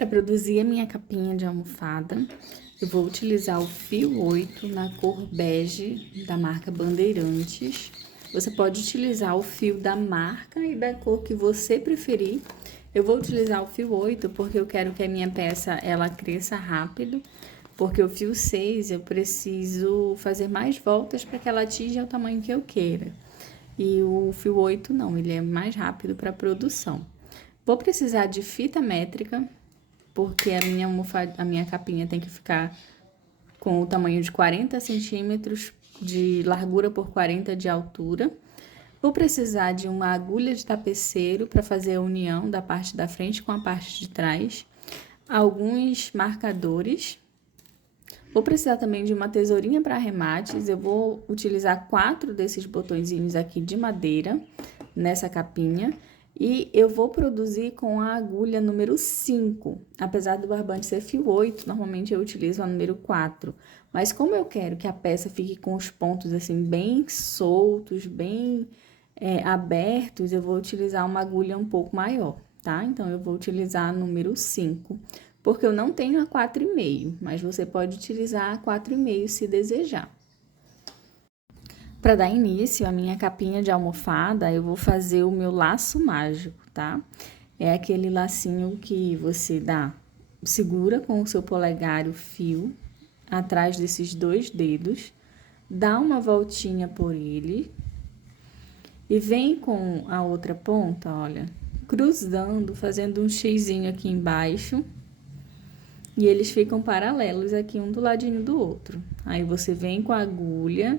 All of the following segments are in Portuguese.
Para produzir a minha capinha de almofada, eu vou utilizar o fio 8 na cor bege da marca Bandeirantes. Você pode utilizar o fio da marca e da cor que você preferir. Eu vou utilizar o fio 8 porque eu quero que a minha peça ela cresça rápido, porque o fio 6 eu preciso fazer mais voltas para que ela atinja o tamanho que eu queira. E o fio 8 não, ele é mais rápido para produção. Vou precisar de fita métrica, porque a minha capinha tem que ficar com o tamanho de 40 centímetros de largura por 40 de altura. Vou precisar de uma agulha de tapeceiro para fazer a união da parte da frente com a parte de trás. Alguns marcadores. Vou precisar também de uma tesourinha para arremates. Eu vou utilizar 4 desses botõezinhos aqui de madeira nessa capinha. E eu vou produzir com a agulha número 5. Apesar do barbante ser fio 8, normalmente eu utilizo a número 4. Mas como eu quero que a peça fique com os pontos assim bem soltos, bem abertos, eu vou utilizar uma agulha um pouco maior, tá? Então, eu vou utilizar a número 5, porque eu não tenho a 4,5, mas você pode utilizar a 4,5 se desejar. Para dar início à minha capinha de almofada, eu vou fazer o meu laço mágico, tá? É aquele lacinho que você segura com o seu polegar o fio atrás desses 2 dedos, dá uma voltinha por ele e vem com a outra ponta, olha, cruzando, fazendo um xizinho aqui embaixo. E eles ficam paralelos aqui, um do ladinho do outro. Aí, você vem com a agulha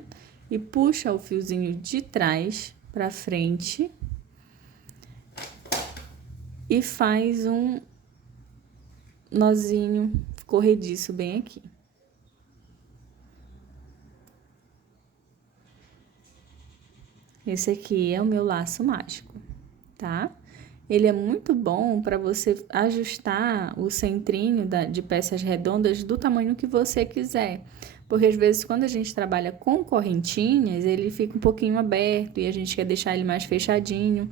e puxa o fiozinho de trás para frente e faz um nozinho corrediço bem aqui. Esse aqui é o meu laço mágico, tá? Ele é muito bom para você ajustar o centrinho de peças redondas do tamanho que você quiser. Porque às vezes quando a gente trabalha com correntinhas, ele fica um pouquinho aberto e a gente quer deixar ele mais fechadinho.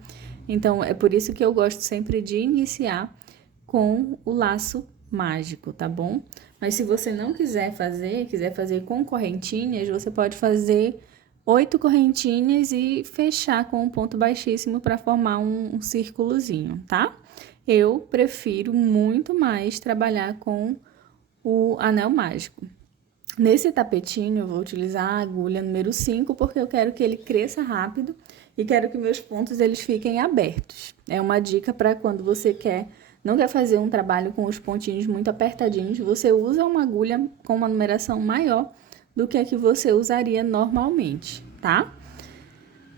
Então, é por isso que eu gosto sempre de iniciar com o laço mágico, tá bom? Mas se você não quiser fazer com correntinhas, você pode fazer 8 correntinhas e fechar com um ponto baixíssimo para formar um círculozinho, tá? Eu prefiro muito mais trabalhar com o anel mágico. Nesse tapetinho, eu vou utilizar a agulha número 5, porque eu quero que ele cresça rápido e quero que meus pontos eles fiquem abertos. É uma dica para quando você não quer fazer um trabalho com os pontinhos muito apertadinhos, você usa uma agulha com uma numeração maior do que a que você usaria normalmente, tá?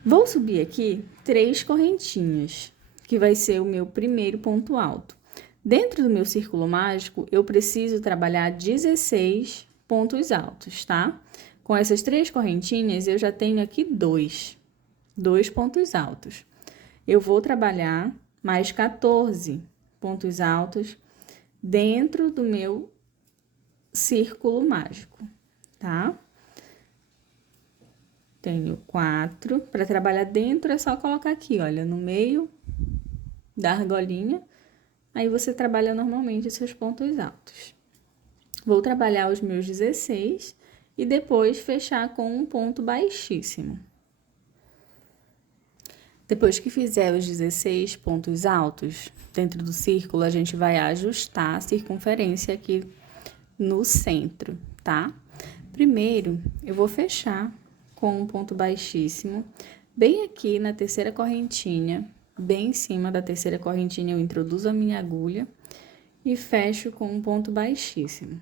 Vou subir aqui 3 correntinhas, que vai ser o meu primeiro ponto alto. Dentro do meu círculo mágico, eu preciso trabalhar 16 pontos altos, tá? Com essas 3 correntinhas, eu já tenho aqui 2 pontos altos. Eu vou trabalhar mais 14 pontos altos dentro do meu círculo mágico, tá? Tenho 4. Para trabalhar dentro, é só colocar aqui, olha, no meio da argolinha. Aí, você trabalha normalmente os seus pontos altos. Vou trabalhar os meus 16 e depois fechar com um ponto baixíssimo. Depois que fizer os 16 pontos altos dentro do círculo, a gente vai ajustar a circunferência aqui no centro, tá? Primeiro, eu vou fechar com um ponto baixíssimo, bem aqui na terceira correntinha, bem em cima da terceira correntinha, eu introduzo a minha agulha e fecho com um ponto baixíssimo.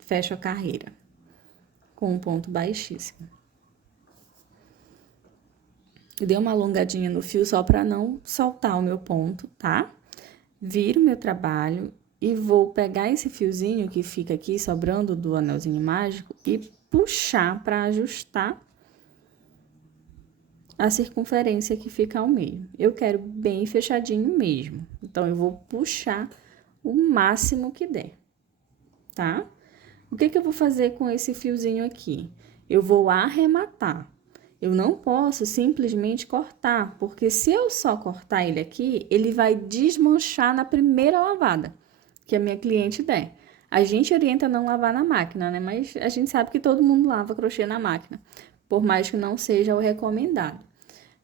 Fecho a carreira com um ponto baixíssimo. Dei uma alongadinha no fio só para não soltar o meu ponto, tá? Viro o meu trabalho e vou pegar esse fiozinho que fica aqui sobrando do anelzinho mágico e puxar para ajustar a circunferência que fica ao meio. Eu quero bem fechadinho mesmo, então eu vou puxar o máximo que der, tá? O que eu vou fazer com esse fiozinho aqui? Eu vou arrematar. Eu não posso simplesmente cortar, porque se eu só cortar ele aqui, ele vai desmanchar na primeira lavada. que a minha cliente der. A gente orienta a não lavar na máquina, né? Mas a gente sabe que todo mundo lava crochê na máquina, por mais que não seja o recomendado.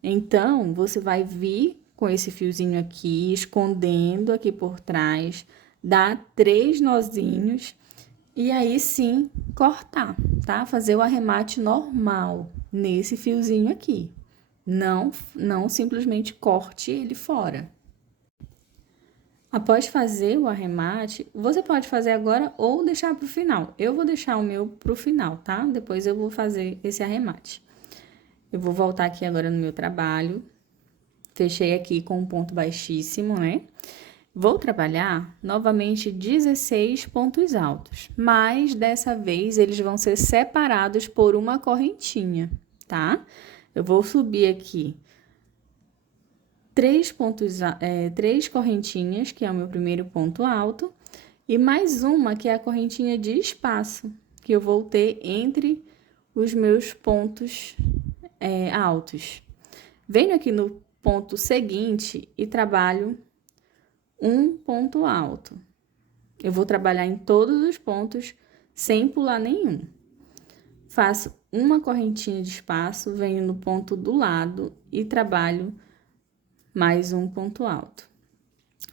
Então, você vai vir com esse fiozinho aqui, escondendo aqui por trás, dá 3 nozinhos e aí sim cortar, tá? Fazer o arremate normal nesse fiozinho aqui. Não simplesmente corte ele fora. Após fazer o arremate, você pode fazer agora ou deixar para o final. Eu vou deixar o meu para o final, tá? Depois eu vou fazer esse arremate. Eu vou voltar aqui agora no meu trabalho. Fechei aqui com um ponto baixíssimo, né? Vou trabalhar novamente 16 pontos altos, mas dessa vez eles vão ser separados por uma correntinha, tá? Eu vou subir aqui 3 correntinhas, que é o meu primeiro ponto alto, e mais uma, que é a correntinha de espaço, que eu vou ter entre os meus pontos altos. Venho aqui no ponto seguinte e trabalho um ponto alto. Eu vou trabalhar em todos os pontos sem pular nenhum. Faço uma correntinha de espaço, venho no ponto do lado e trabalho mais um ponto alto.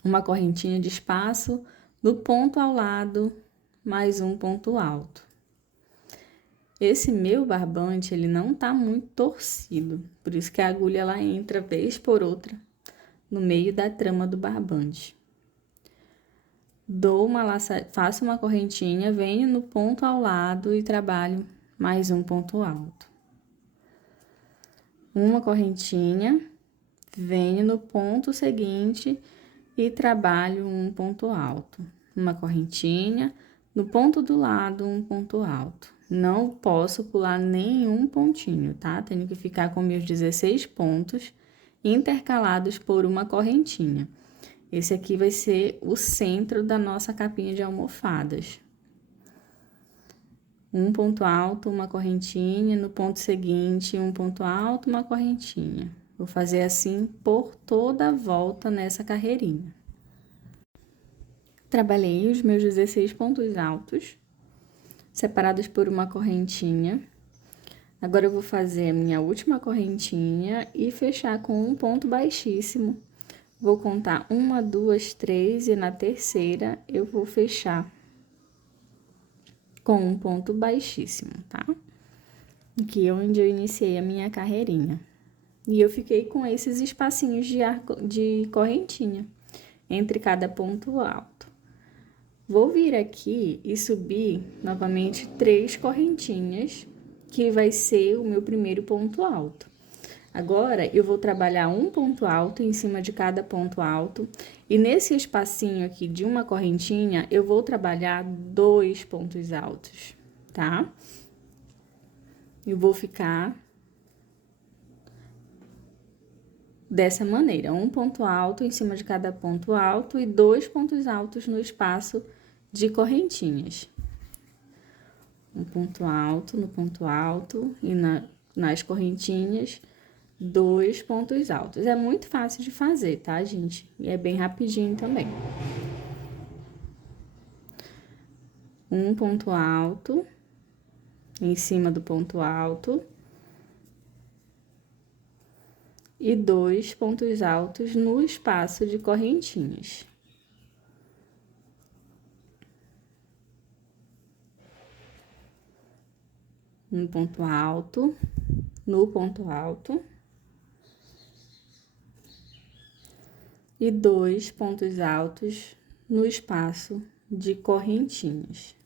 Uma correntinha de espaço, no ponto ao lado, mais um ponto alto. Esse meu barbante, ele não tá muito torcido, por isso que a agulha ela entra vez por outra no meio da trama do barbante. Faço uma correntinha, venho no ponto ao lado e trabalho mais um ponto alto. Uma correntinha, venho no ponto seguinte e trabalho um ponto alto. Uma correntinha, no ponto do lado, um ponto alto. Não posso pular nenhum pontinho, tá? Tenho que ficar com meus 16 pontos intercalados por uma correntinha. Esse aqui vai ser o centro da nossa capinha de almofadas. Um ponto alto, uma correntinha, no ponto seguinte, um ponto alto, uma correntinha. Vou fazer assim por toda a volta nessa carreirinha. Trabalhei os meus 16 pontos altos, separados por uma correntinha. Agora, eu vou fazer a minha última correntinha e fechar com um ponto baixíssimo. Vou contar 1, 2, 3 e na terceira eu vou fechar com um ponto baixíssimo, tá? Aqui é onde eu iniciei a minha carreirinha. E eu fiquei com esses espacinhos de correntinha entre cada ponto alto. Vou vir aqui e subir novamente 3 correntinhas, que vai ser o meu primeiro ponto alto. Agora, eu vou trabalhar um ponto alto em cima de cada ponto alto, e nesse espacinho aqui de uma correntinha, eu vou trabalhar 2 pontos altos, tá? Eu vou ficar dessa maneira, um ponto alto em cima de cada ponto alto e 2 pontos altos no espaço de correntinhas. Um ponto alto no ponto alto e nas correntinhas, 2 pontos altos. É muito fácil de fazer, tá, gente? E é bem rapidinho também. Um ponto alto em cima do ponto alto e 2 pontos altos no espaço de correntinhas. Um ponto alto no ponto alto e 2 pontos altos no espaço de correntinhas.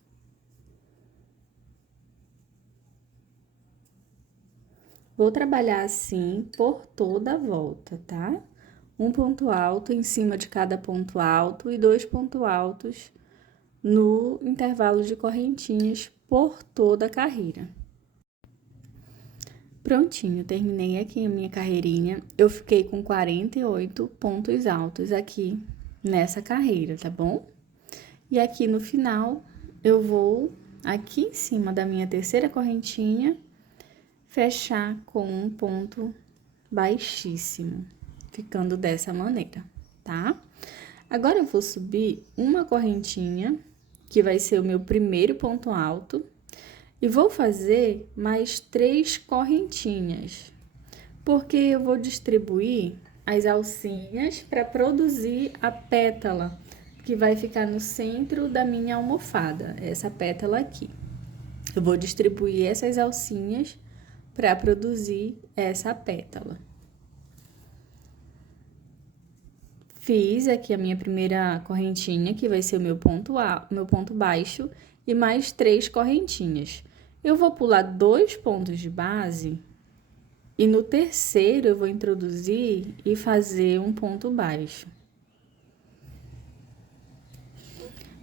Vou trabalhar assim por toda a volta, tá? Um ponto alto em cima de cada ponto alto e 2 pontos altos no intervalo de correntinhas por toda a carreira. Prontinho, terminei aqui a minha carreirinha. Eu fiquei com 48 pontos altos aqui nessa carreira, tá bom? E aqui no final, eu vou aqui em cima da minha terceira correntinha, fechar com um ponto baixíssimo, ficando dessa maneira, tá? Agora eu vou subir uma correntinha, que vai ser o meu primeiro ponto alto, e vou fazer mais 3 correntinhas, porque eu vou distribuir as alcinhas para produzir a pétala, que vai ficar no centro da minha almofada, essa pétala aqui. Eu vou distribuir essas alcinhas para produzir essa pétala. Fiz aqui a minha primeira correntinha, que vai ser o meu ponto baixo, e mais 3 correntinhas. Eu vou pular 2 pontos de base, e no terceiro eu vou introduzir e fazer um ponto baixo.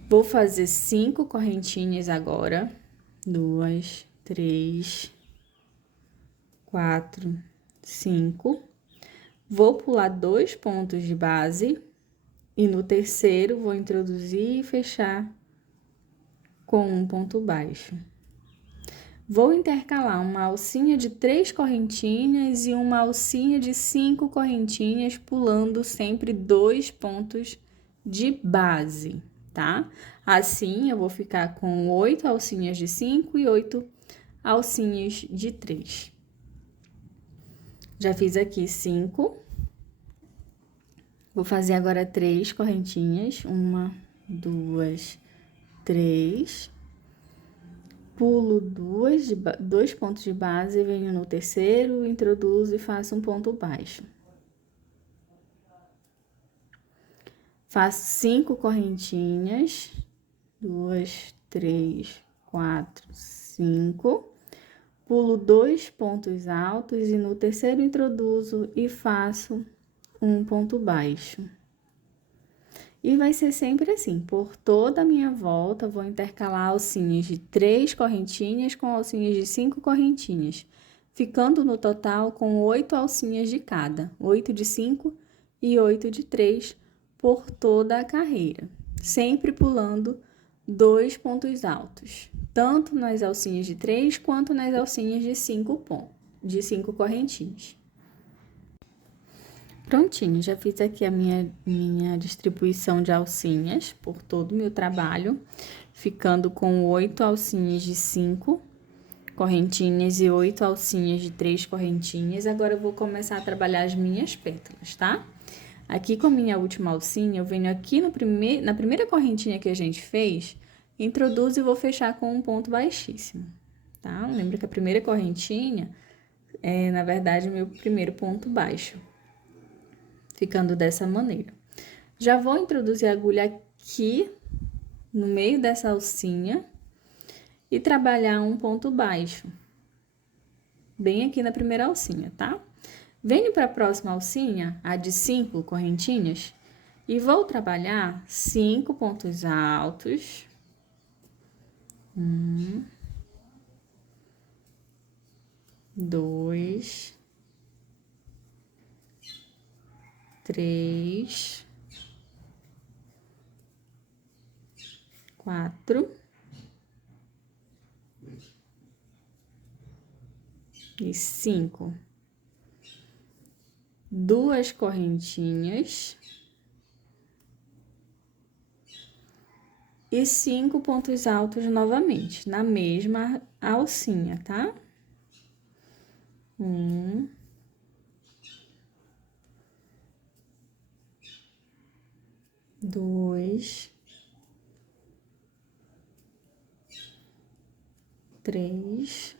Vou fazer 5 correntinhas agora. 2, 3, 4, 5. Vou pular 2 pontos de base e no terceiro vou introduzir e fechar com um ponto baixo. Vou intercalar uma alcinha de 3 correntinhas e uma alcinha de 5 correntinhas, pulando sempre 2 pontos de base, tá? Assim, eu vou ficar com 8 alcinhas de 5 e 8 alcinhas de 3. Já fiz aqui 5. Vou fazer agora 3 correntinhas. 1, 2, 3. Pulo 2 pontos de base, venho no terceiro, introduzo e faço um ponto baixo. Faço 5 correntinhas. 2, 3, 4, 5. Pulo 2 pontos altos e no terceiro introduzo e faço um ponto baixo. E vai ser sempre assim, por toda a minha volta, vou intercalar alcinhas de 3 correntinhas com alcinhas de 5 correntinhas, ficando no total com 8 alcinhas de cada, 8 de 5 e 8 de 3 por toda a carreira, sempre pulando 2 pontos altos, tanto nas alcinhas de 3 quanto nas alcinhas de 5 correntinhas. Prontinho, já fiz aqui a minha distribuição de alcinhas por todo o meu trabalho, ficando com 8 alcinhas de 5 correntinhas e 8 alcinhas de 3 correntinhas. Agora, eu vou começar a trabalhar as minhas pétalas, tá? Aqui com a minha última alcinha, eu venho aqui na primeira correntinha que a gente fez, introduzo e vou fechar com um ponto baixíssimo, tá? Lembra que a primeira correntinha é, na verdade, meu primeiro ponto baixo. Ficando dessa maneira. Já vou introduzir a agulha aqui no meio dessa alcinha e trabalhar um ponto baixo, bem aqui na primeira alcinha, tá? Venho para a próxima alcinha, a de 5 correntinhas, e vou trabalhar 5 pontos altos. 1, 2, 3, 4 e 5. 2 correntinhas e 5 pontos altos novamente, na mesma alcinha, tá? 1, 2, 3,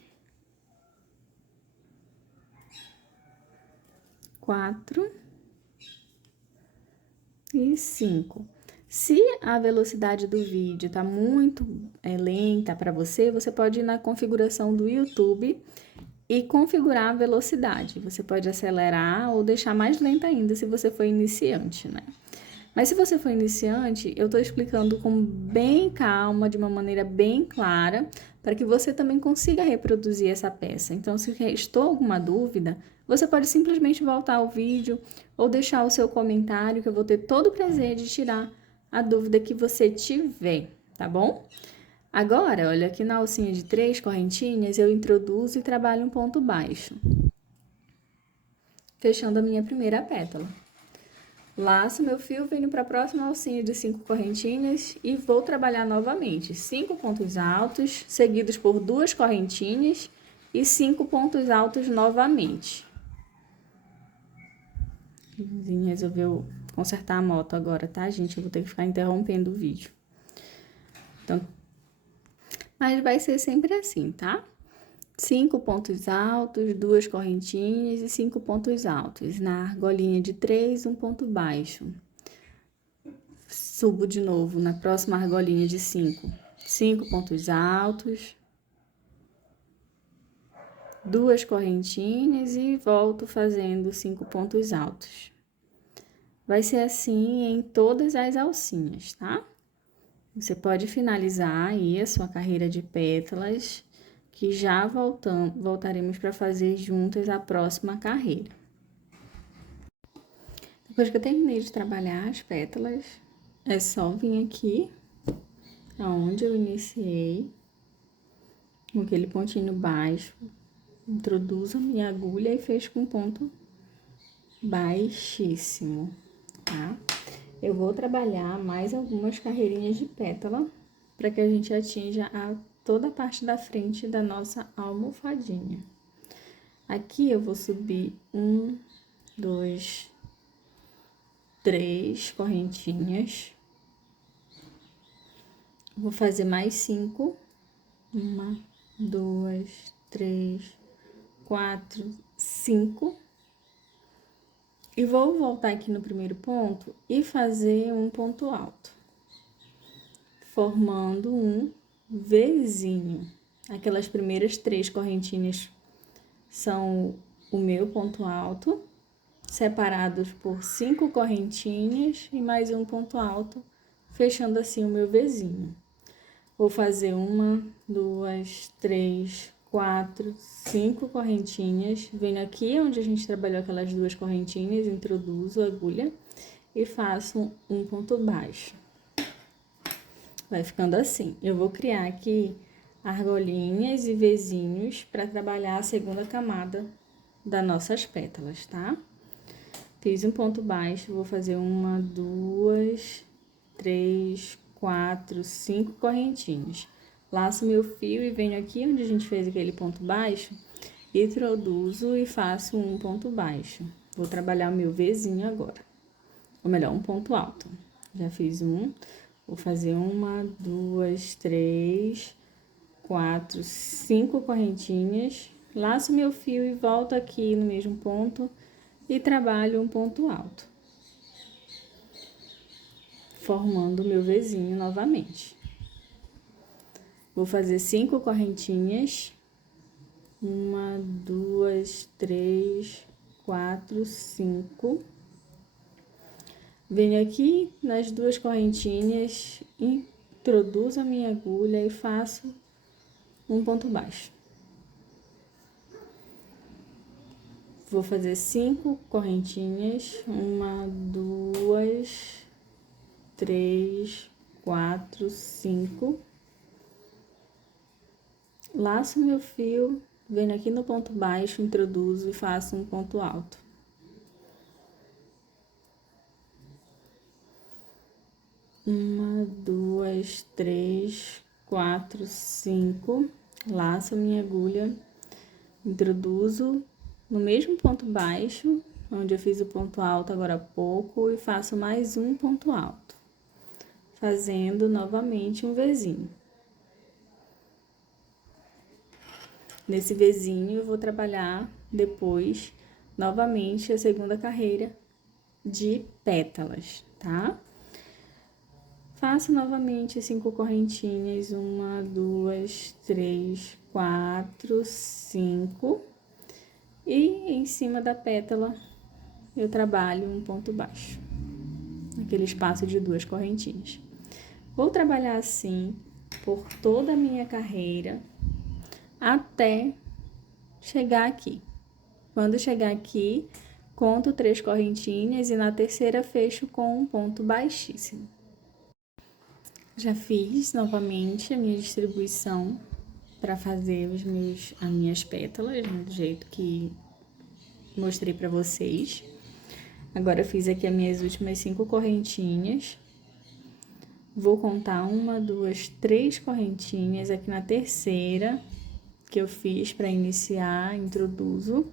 4 e 5. Se a velocidade do vídeo tá muito lenta para você, você pode ir na configuração do YouTube e configurar a velocidade. Você pode acelerar ou deixar mais lenta ainda se você for iniciante, né? Mas se você for iniciante, eu tô explicando com bem calma, de uma maneira bem clara, para que você também consiga reproduzir essa peça. Então, se restou alguma dúvida, você pode simplesmente voltar ao vídeo ou deixar o seu comentário, que eu vou ter todo o prazer de tirar a dúvida que você tiver, tá bom? Agora, olha, aqui na alcinha de 3 correntinhas, eu introduzo e trabalho um ponto baixo, fechando a minha primeira pétala. Laço meu fio, venho para a próxima alcinha de 5 correntinhas e vou trabalhar novamente 5 pontos altos, seguidos por 2 correntinhas e 5 pontos altos novamente. O vizinho resolveu consertar a moto agora, tá, gente? Eu vou ter que ficar interrompendo o vídeo. Então, mas vai ser sempre assim, tá? 5 pontos altos, 2 correntinhas e 5 pontos altos. Na argolinha de 3, um ponto baixo. Subo de novo na próxima argolinha de 5. 5 pontos altos, 2 correntinhas e volto fazendo 5 pontos altos. Vai ser assim em todas as alcinhas, tá? Você pode finalizar aí a sua carreira de pétalas, que já voltaremos para fazer juntas a próxima carreira. Depois que eu terminei de trabalhar as pétalas, é só vir aqui, aonde eu iniciei, com aquele pontinho baixo, introduzo a minha agulha e fecho com ponto baixíssimo, tá? Eu vou trabalhar mais algumas carreirinhas de pétala, para que a gente atinja toda a parte da frente da nossa almofadinha. Aqui eu vou subir 1, 2, 3 correntinhas. Vou fazer mais 5. 1, 2, 3, 4, 5. E vou voltar aqui no primeiro ponto e fazer um ponto alto, formando um Vzinho. Aquelas primeiras 3 correntinhas são o meu ponto alto, separados por 5 correntinhas e mais um ponto alto, fechando assim o meu Vzinho. Vou fazer 1, 2, 3, 4, 5 correntinhas. Venho aqui onde a gente trabalhou aquelas 2 correntinhas, introduzo a agulha e faço um ponto baixo. Vai ficando assim. Eu vou criar aqui argolinhas e Vzinhos para trabalhar a segunda camada das nossas pétalas, tá? Fiz um ponto baixo, vou fazer 1, 2, 3, 4, 5 correntinhas. Laço meu fio e venho aqui onde a gente fez aquele ponto baixo, introduzo e faço um ponto baixo. Vou trabalhar o meu Vzinho agora, ou melhor, um ponto alto. Já fiz um, vou fazer 1, 2, 3, 4, 5 correntinhas. Laço meu fio e volto aqui no mesmo ponto e trabalho um ponto alto, formando o meu Vzinho novamente. Vou fazer 5 correntinhas. 1, 2, 3, 4, 5. Venho aqui nas 2 correntinhas, introduzo a minha agulha e faço um ponto baixo. Vou fazer 5 correntinhas. 1, 2, 3, 4, 5. Laço meu fio, venho aqui no ponto baixo, introduzo e faço um ponto alto. Uma, 2, 3, 4, 5. Laço a minha agulha, introduzo no mesmo ponto baixo, onde eu fiz o ponto alto agora há pouco, e faço mais um ponto alto, fazendo novamente um Vzinho. Nesse Vzinho, eu vou trabalhar depois, novamente, a segunda carreira de pétalas, tá? Faço novamente 5 correntinhas, 1, 2, 3, 4, 5. E em cima da pétala, eu trabalho um ponto baixo, naquele espaço de 2 correntinhas. Vou trabalhar assim por toda a minha carreira, até chegar aqui. Quando chegar aqui, conto 3 correntinhas e na terceira fecho com um ponto baixíssimo. Já fiz novamente a minha distribuição para fazer as minhas pétalas, né, do jeito que mostrei para vocês. Agora, eu fiz aqui as minhas últimas 5 correntinhas. Vou contar 1, 2, 3 correntinhas aqui na terceira que eu fiz para iniciar, introduzo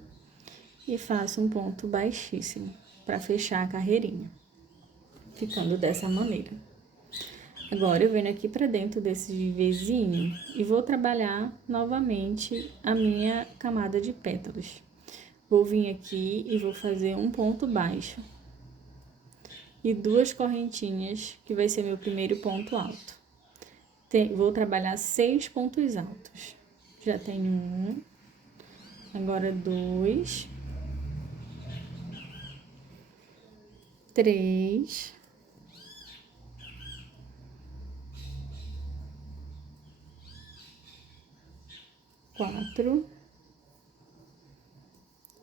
e faço um ponto baixíssimo para fechar a carreirinha, ficando dessa maneira. Agora, eu venho aqui para dentro desse vivezinho e vou trabalhar novamente a minha camada de pétalas. Vou vir aqui e vou fazer um ponto baixo e 2 correntinhas, que vai ser meu primeiro ponto alto. Vou trabalhar 6 pontos altos. Já tenho 1, agora 2, 3, 4,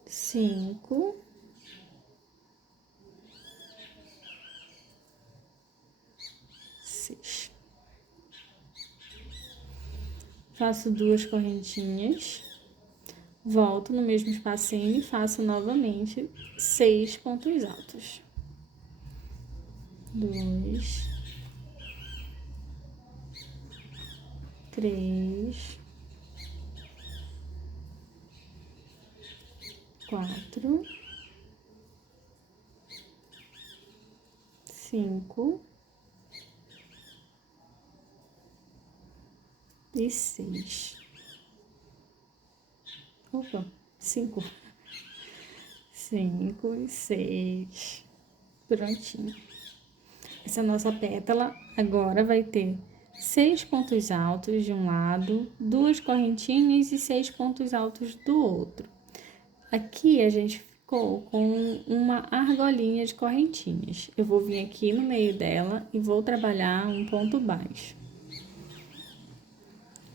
5, 6. Faço 2 correntinhas, volto no mesmo espacinho e faço novamente 6 pontos altos. 2, 3, 4, 5 e 6. Opa, 5. 5 e 6. Prontinho. Essa nossa pétala agora vai ter 6 pontos altos de um lado, 2 correntinhas e 6 pontos altos do outro. Aqui a gente ficou com uma argolinha de correntinhas. Eu vou vir aqui no meio dela e vou trabalhar um ponto baixo.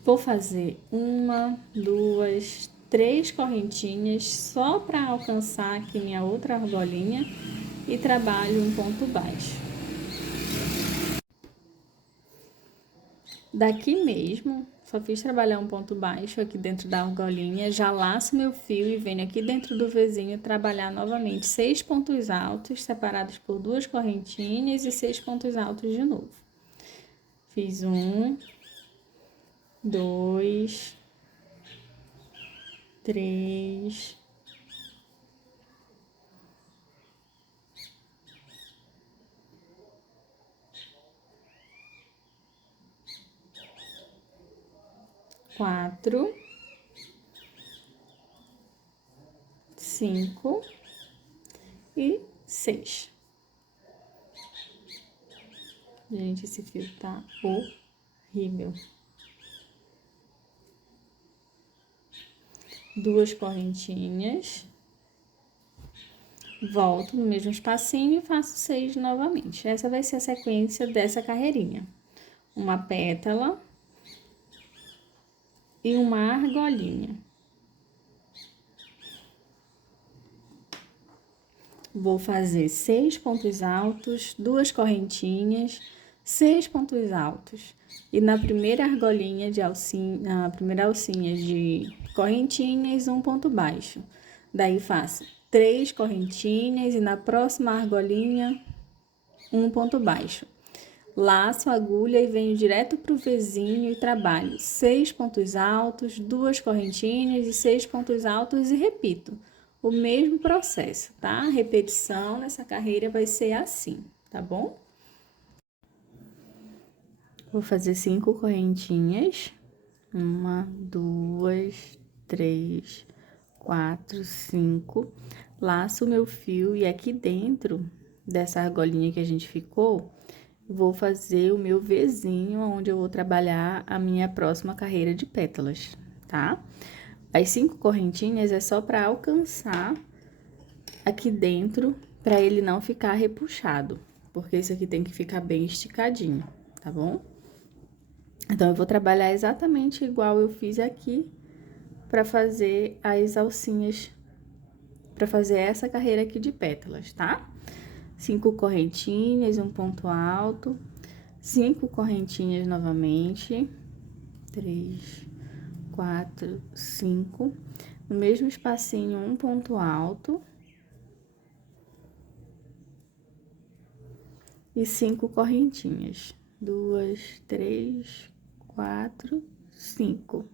Vou fazer 1, 2, 3 correntinhas só para alcançar aqui minha outra argolinha e trabalho um ponto baixo. Daqui mesmo, só fiz trabalhar um ponto baixo aqui dentro da argolinha, já laço meu fio e venho aqui dentro do vizinho trabalhar novamente 6 pontos altos, separados por 2 correntinhas e 6 pontos altos de novo. Fiz 1, 2, 3, 4, 5 e 6. Gente, esse fio tá horrível. 2 correntinhas. Volto no mesmo espacinho e faço 6 novamente. Essa vai ser a sequência dessa carreirinha. Uma pétala e uma argolinha. Vou fazer 6 pontos altos, 2 correntinhas, 6 pontos altos. E na primeira argolinha de alcinha, na primeira alcinha de correntinhas, um ponto baixo. Daí faço 3 correntinhas e na próxima argolinha, um ponto baixo. Laço a agulha e venho direto pro vizinho e trabalho 6 pontos altos, 2 correntinhas e 6 pontos altos e repito o mesmo processo, tá? A repetição nessa carreira vai ser assim, tá bom? Vou fazer 5 correntinhas. 1, 2, 3, 4, 5. Laço o meu fio e aqui dentro dessa argolinha que a gente ficou, vou fazer o meu Vzinho, onde eu vou trabalhar a minha próxima carreira de pétalas, tá? As 5 correntinhas é só para alcançar aqui dentro, para ele não ficar repuxado, porque isso aqui tem que ficar bem esticadinho, tá bom? Então, eu vou trabalhar exatamente igual eu fiz aqui, para fazer as alcinhas, para fazer essa carreira aqui de pétalas, tá? 5 correntinhas, um ponto alto, 5 correntinhas novamente, 3, 4, 5, no mesmo espacinho, um ponto alto, e 5 correntinhas. 2, 3, 4, 5.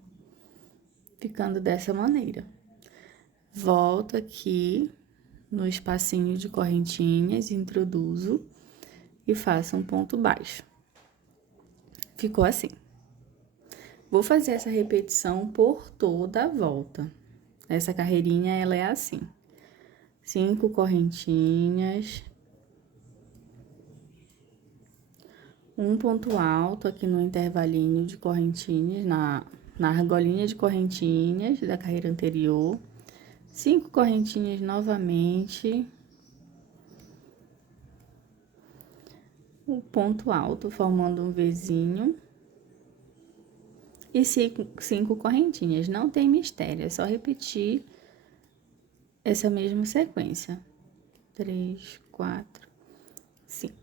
Ficando dessa maneira. Volto aqui no espacinho de correntinhas, introduzo e faço um ponto baixo. Ficou assim. Vou fazer essa repetição por toda a volta. Essa carreirinha, ela é assim. 5 correntinhas. Um ponto alto aqui no intervalinho de correntinhas, na argolinha de correntinhas da carreira anterior. 5 correntinhas novamente. Um ponto alto formando um Vzinho. E 5 correntinhas. Não tem mistério, é só repetir essa mesma sequência. 3, 4, 5.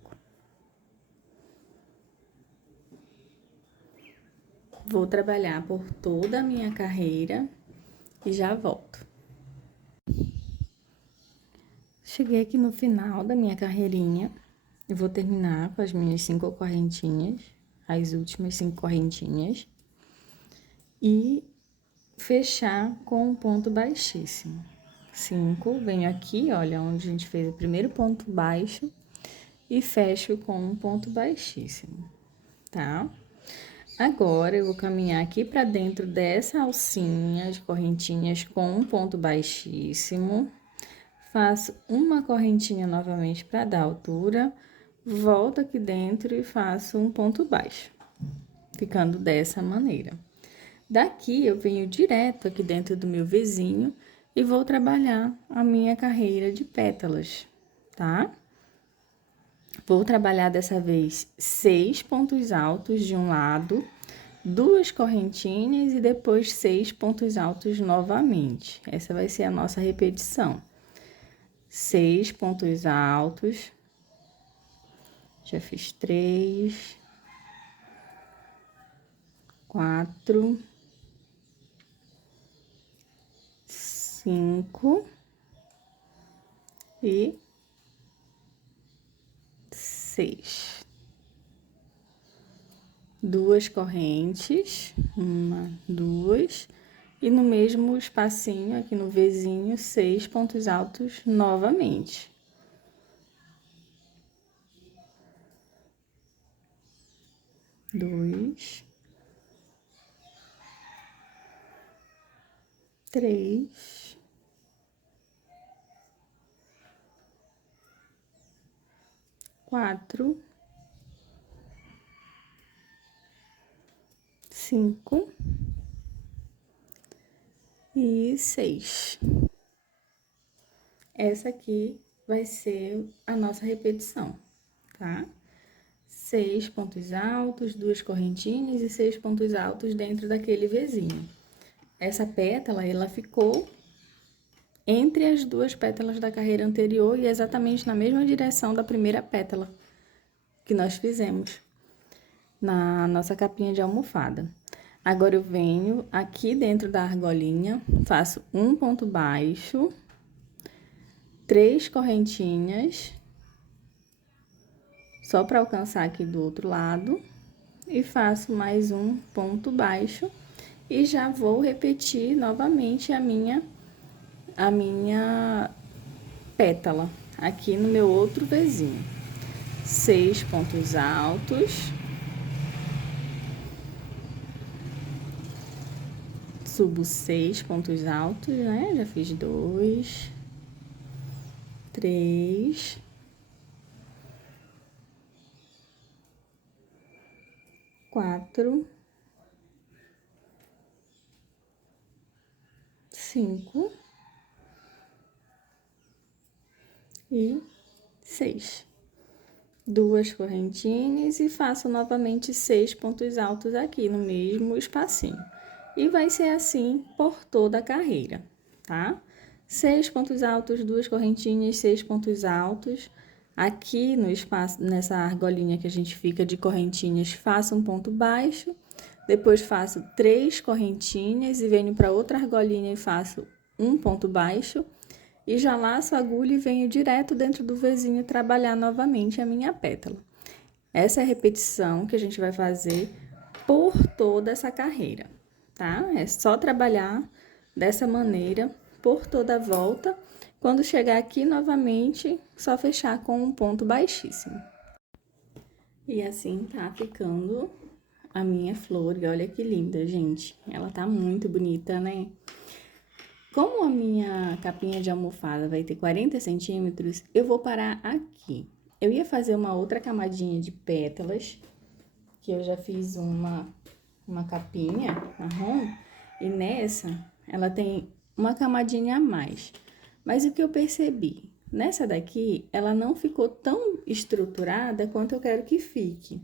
Vou trabalhar por toda a minha carreira e já volto. Cheguei aqui no final da minha carreirinha e vou terminar com as minhas 5 correntinhas, as últimas 5 correntinhas, e fechar com um ponto baixíssimo. 5, venho aqui, olha, onde a gente fez o primeiro ponto baixo e fecho com um ponto baixíssimo, tá? Agora, eu vou caminhar aqui pra dentro dessa alcinha de correntinhas com um ponto baixíssimo. Faço uma correntinha novamente para dar altura, volto aqui dentro e faço um ponto baixo, ficando dessa maneira. Daqui, eu venho direto aqui dentro do meu Vzinho e vou trabalhar a minha carreira de pétalas, tá? Vou trabalhar dessa vez 6 pontos altos de um lado, 2 correntinhas e depois 6 pontos altos novamente. Essa vai ser a nossa repetição. 6 pontos altos. Já fiz 3, 4, 5 e 6. 2 correntes, 1, 2, e no mesmo espacinho, aqui no Vzinho, 6 pontos altos novamente. 2, 3, 4, 5 e 6. Essa aqui vai ser a nossa repetição, tá? 6 pontos altos, 2 correntinhas e 6 pontos altos dentro daquele Vzinho. Essa pétala, ela ficou entre as duas pétalas da carreira anterior e exatamente na mesma direção da primeira pétala que nós fizemos na nossa capinha de almofada. Agora, eu venho aqui dentro da argolinha, faço um ponto baixo, 3 correntinhas, só para alcançar aqui do outro lado, e faço mais um ponto baixo, e já vou repetir novamente a minha pétala, aqui no meu outro Vzinho. 6 pontos altos. Subo 6 pontos altos, né? Já fiz 2, 3, 4, 5 e 6. 2 correntinhas e faço novamente 6 pontos altos aqui no mesmo espacinho. E vai ser assim por toda a carreira, tá? 6 pontos altos, 2 correntinhas, 6 pontos altos. Aqui no espaço, nessa argolinha que a gente fica de correntinhas, faço um ponto baixo. Depois faço 3 correntinhas e venho para outra argolinha e faço um ponto baixo. E já laço a agulha e venho direto dentro do Vzinho trabalhar novamente a minha pétala. Essa é a repetição que a gente vai fazer por toda essa carreira, tá? É só trabalhar dessa maneira por toda a volta. Quando chegar aqui novamente, só fechar com um ponto baixíssimo. E assim tá ficando a minha flor. E olha que linda, gente. Ela tá muito bonita, né? Como a minha capinha de almofada vai ter 40 centímetros, eu vou parar aqui. Eu ia fazer uma outra camadinha de pétalas, que eu já fiz uma capinha marrom, e nessa ela tem uma camadinha a mais. Mas o que eu percebi? Nessa daqui, ela não ficou tão estruturada quanto eu quero que fique.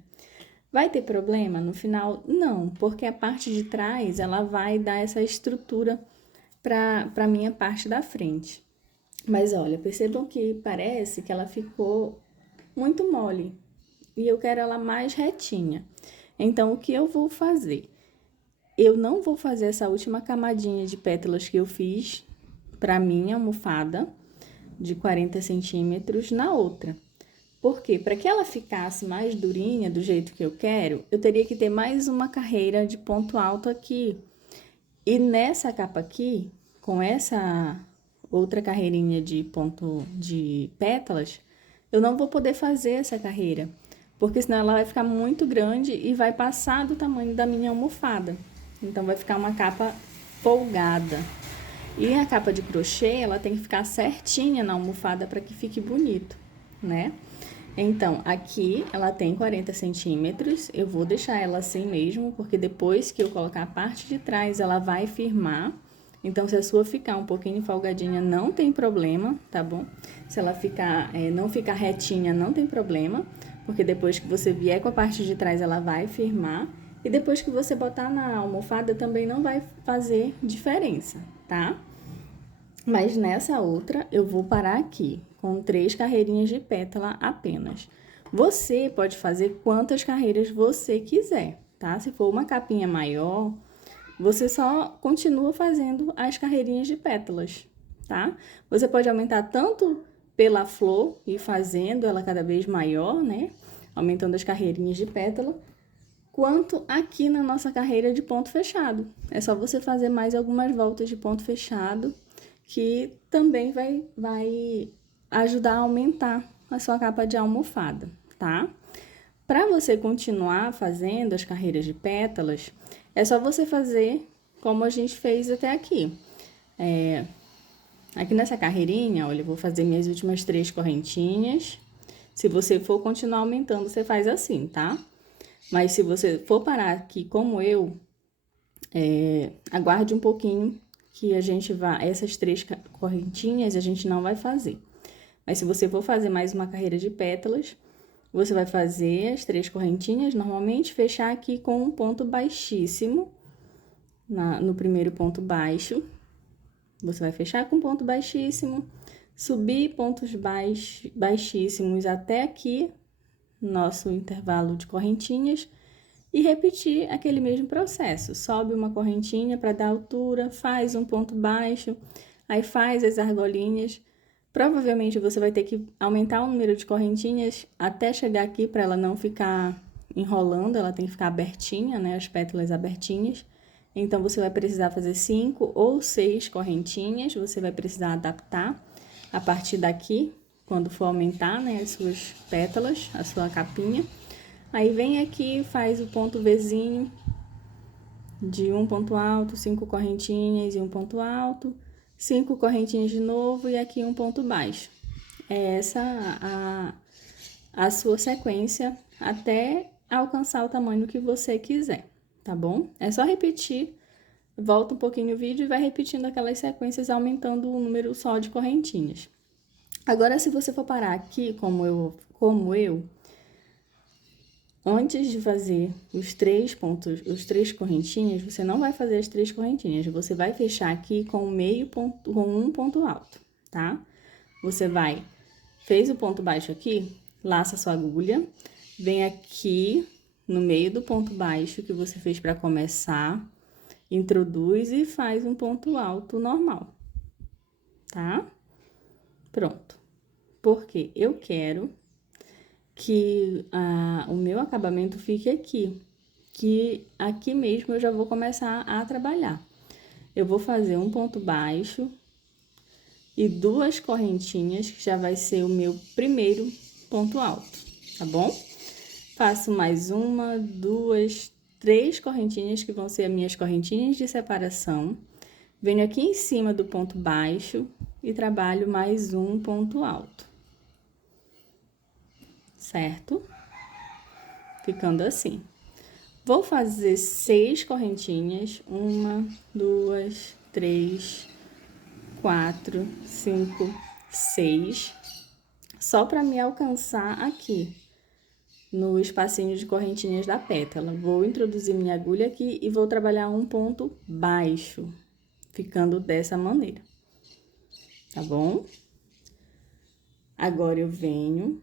Vai ter problema no final? Não, porque a parte de trás, ela vai dar essa estrutura para a minha parte da frente. Mas olha, percebam que parece que ela ficou muito mole e eu quero ela mais retinha. Então, o que eu vou fazer? Eu não vou fazer essa última camadinha de pétalas que eu fiz para minha almofada de 40 centímetros na outra. Por quê? Para que ela ficasse mais durinha do jeito que eu quero, eu teria que ter mais uma carreira de ponto alto aqui. E nessa capa aqui, com essa outra carreirinha de ponto de pétalas, eu não vou poder fazer essa carreira, porque senão ela vai ficar muito grande e vai passar do tamanho da minha almofada. Então vai ficar uma capa folgada. E a capa de crochê, ela tem que ficar certinha na almofada para que fique bonito, né? Então, aqui ela tem 40 centímetros, eu vou deixar ela assim mesmo, porque depois que eu colocar a parte de trás, ela vai firmar. Então, se a sua ficar um pouquinho folgadinha, não tem problema, tá bom? Se ela ficar, não ficar retinha, não tem problema, porque depois que você vier com a parte de trás, ela vai firmar. E depois que você botar na almofada, também não vai fazer diferença, tá? Mas nessa outra, eu vou parar aqui, com 3 carreirinhas de pétala apenas. Você pode fazer quantas carreiras você quiser, tá? Se for uma capinha maior, você só continua fazendo as carreirinhas de pétalas, tá? Você pode aumentar tanto pela flor e fazendo ela cada vez maior, né? Aumentando as carreirinhas de pétala, quanto aqui na nossa carreira de ponto fechado. É só você fazer mais algumas voltas de ponto fechado, que também vai ajudar a aumentar a sua capa de almofada, tá? Para você continuar fazendo as carreiras de pétalas, é só você fazer como a gente fez até aqui. Aqui nessa carreirinha, olha, eu vou fazer minhas últimas 3 correntinhas. Se você for continuar aumentando, você faz assim, tá? Mas se você for parar aqui como eu, aguarde um pouquinho que a gente vai... Essas 3 correntinhas a gente não vai fazer. Mas se você for fazer mais uma carreira de pétalas, você vai fazer as 3 correntinhas, normalmente fechar aqui com um ponto baixíssimo, no primeiro ponto baixo. Você vai fechar com ponto baixíssimo, subir pontos baixíssimos até aqui, nosso intervalo de correntinhas, e repetir aquele mesmo processo. Sobe uma correntinha para dar altura, faz um ponto baixo, aí faz as argolinhas. Provavelmente você vai ter que aumentar o número de correntinhas até chegar aqui para ela não ficar enrolando, ela tem que ficar abertinha, né? As pétalas abertinhas. Então, você vai precisar fazer 5 ou 6 correntinhas, você vai precisar adaptar a partir daqui, quando for aumentar, né, as suas pétalas, a sua capinha. Aí, vem aqui, faz o ponto Vzinho de um ponto alto, 5 correntinhas e um ponto alto, 5 correntinhas de novo e aqui um ponto baixo. É essa a sua sequência até alcançar o tamanho que você quiser, tá bom? É só repetir, volta um pouquinho o vídeo e vai repetindo aquelas sequências, aumentando o número só de correntinhas. Agora, se você for parar aqui, como eu, antes de fazer os 3 pontos, os 3 correntinhas, você não vai fazer as 3 correntinhas, você vai fechar aqui com meio ponto, com um ponto alto, tá? Você fez o ponto baixo aqui, laça sua agulha, vem aqui no meio do ponto baixo que você fez para começar, introduz e faz um ponto alto normal, tá? Pronto. Porque eu quero que o meu acabamento fique aqui, que aqui mesmo eu já vou começar a trabalhar. Eu vou fazer um ponto baixo e 2 correntinhas, que já vai ser o meu primeiro ponto alto, tá bom? Faço mais 1, 2, 3 correntinhas, que vão ser as minhas correntinhas de separação. Venho aqui em cima do ponto baixo e trabalho mais um ponto alto, certo? Ficando assim. Vou fazer 6 correntinhas, 1, 2, 3, 4, 5, 6, só para me alcançar aqui, no espacinho de correntinhas da pétala. Vou introduzir minha agulha aqui e vou trabalhar um ponto baixo, ficando dessa maneira, tá bom? Agora eu venho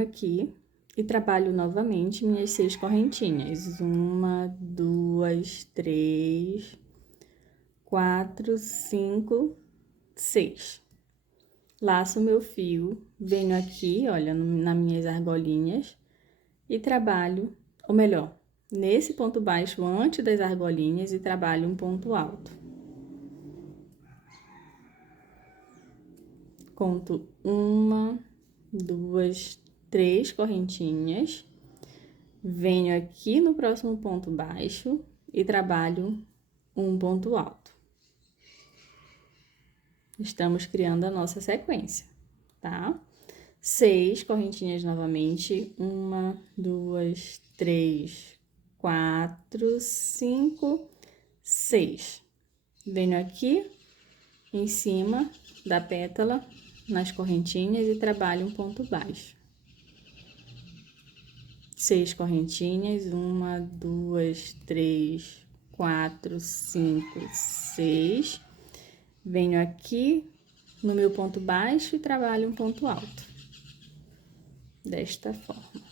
aqui e trabalho novamente minhas 6 correntinhas. 1, 2, 3, 4, 5, 6. Laço meu fio, venho aqui, olha, nas minhas argolinhas e trabalho, ou melhor, nesse ponto baixo antes das argolinhas e trabalho um ponto alto. Conto 1, 2, 3 correntinhas, venho aqui no próximo ponto baixo e trabalho um ponto alto. Estamos criando a nossa sequência, tá? 6 correntinhas novamente, 1, 2, 3, 4, 5, 6. Venho aqui em cima da pétala, nas correntinhas e trabalho um ponto baixo. 6 correntinhas, 1, 2, 3, 4, 5, 6. Venho aqui no meu ponto baixo e trabalho um ponto alto, desta forma.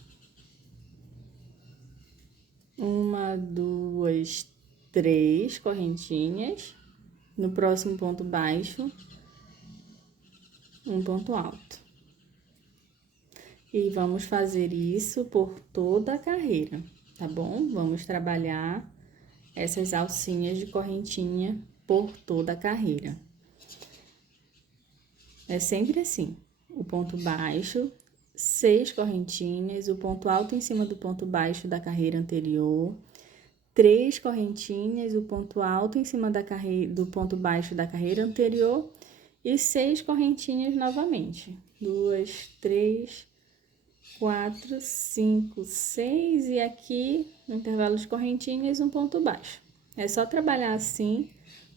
1, 2, 3 correntinhas, no próximo ponto baixo, um ponto alto. E vamos fazer isso por toda a carreira, tá bom? Vamos trabalhar essas alcinhas de correntinha por toda a carreira. É sempre assim, o ponto baixo, 6 correntinhas, o ponto alto em cima do ponto baixo da carreira anterior, 3 correntinhas, o ponto alto em cima do ponto baixo da carreira anterior e 6 correntinhas novamente. 2, 3, 4, 5, 6 e aqui, no intervalo de correntinhas, um ponto baixo. É só trabalhar assim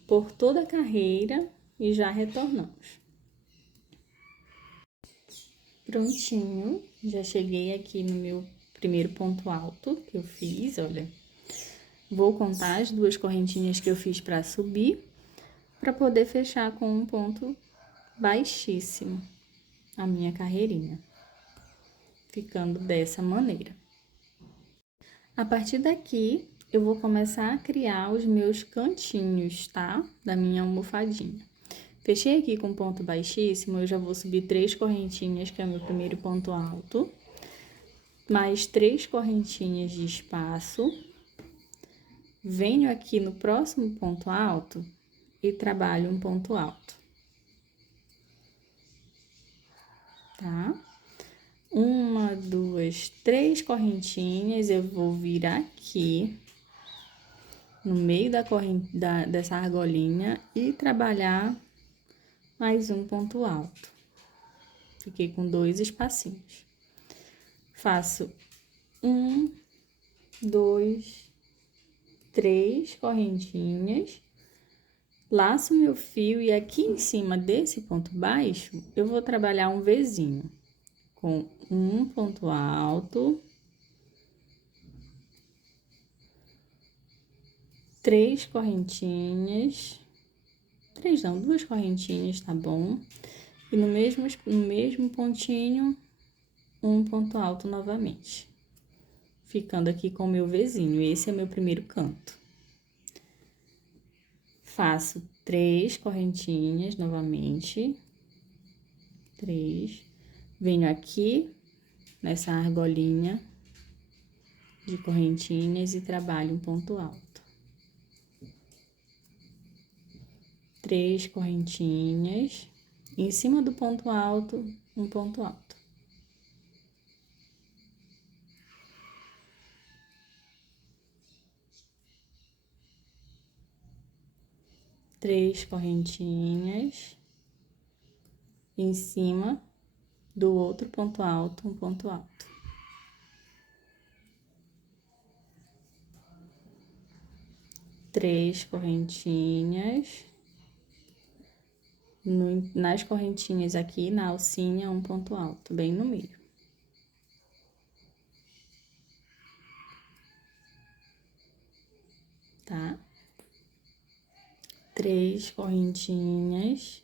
por toda a carreira e já retornamos. Prontinho, já cheguei aqui no meu primeiro ponto alto que eu fiz, olha. Vou contar as 2 correntinhas que eu fiz para subir, para poder fechar com um ponto baixíssimo a minha carreirinha, ficando dessa maneira. A partir daqui, eu vou começar a criar os meus cantinhos, tá? Da minha almofadinha. Fechei aqui com ponto baixíssimo, eu já vou subir 3 correntinhas, que é o meu primeiro ponto alto, mais 3 correntinhas de espaço. Venho aqui no próximo ponto alto e trabalho um ponto alto, tá? 1, 2, 3 correntinhas, eu vou vir aqui no meio dessa argolinha e trabalhar mais um ponto alto. Fiquei com 2 espacinhos. Faço 1, 2, 3 correntinhas, laço meu fio e aqui em cima desse ponto baixo, eu vou trabalhar um Vzinho com um ponto alto, 3 correntinhas, 3 não, 2 correntinhas, tá bom? E no mesmo pontinho, um ponto alto novamente, ficando aqui com o meu Vzinho. Esse é meu primeiro canto. Faço 3 correntinhas novamente, 3. Venho aqui nessa argolinha de correntinhas e trabalho um ponto alto. 3 correntinhas, em cima do ponto alto, um ponto alto. 3 correntinhas, em cima do outro ponto alto, um ponto alto. 3 correntinhas, nas correntinhas aqui, na alcinha, um ponto alto, bem no meio. Tá? 3 correntinhas.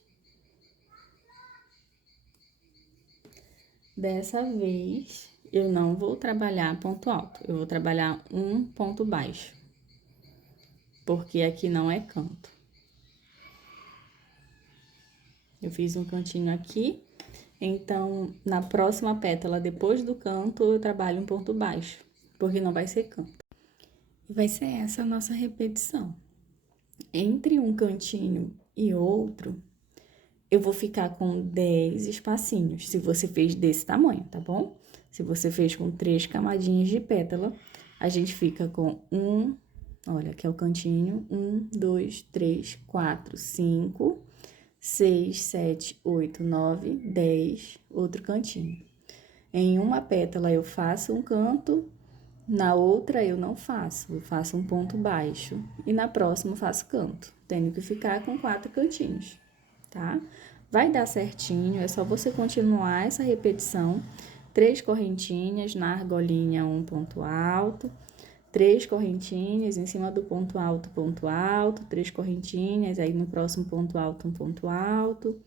Dessa vez, eu não vou trabalhar ponto alto, eu vou trabalhar um ponto baixo, porque aqui não é canto. Eu fiz um cantinho aqui, então, na próxima pétala, depois do canto, eu trabalho um ponto baixo, porque não vai ser canto. E vai ser essa a nossa repetição. Entre um cantinho e outro, eu vou ficar com 10 espacinhos, se você fez desse tamanho, tá bom? Se você fez com 3 camadinhas de pétala, a gente fica com olha, aqui é o cantinho, 1, 2, 3, 4, 5, 6, 7, 8, 9, 10, outro cantinho. Em uma pétala eu faço um canto, na outra eu não faço, eu faço um ponto baixo, e na próxima eu faço canto. Tenho que ficar com 4 cantinhos, tá? Vai dar certinho, é só você continuar essa repetição. 3 correntinhas na argolinha, um ponto alto. 3 correntinhas em cima do ponto alto, 3 correntinhas, aí no próximo ponto alto, um ponto alto.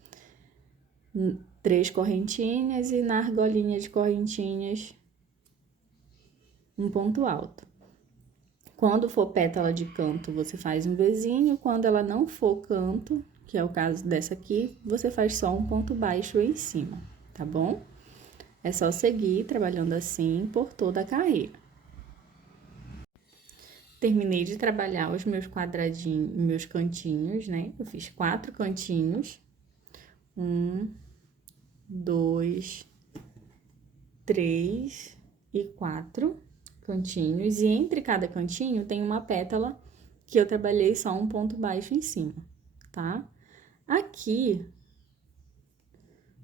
3 correntinhas e na argolinha de correntinhas, um ponto alto. Quando for pétala de canto, você faz um Vzinho. Quando ela não for canto, que é o caso dessa aqui, você faz só um ponto baixo em cima, tá bom? É só seguir trabalhando assim por toda a carreira. Terminei de trabalhar os meus quadradinhos, meus cantinhos, né? Eu fiz 4 cantinhos. 1, 2, 3 e 4 cantinhos. E entre cada cantinho tem uma pétala que eu trabalhei só um ponto baixo em cima, tá? Aqui,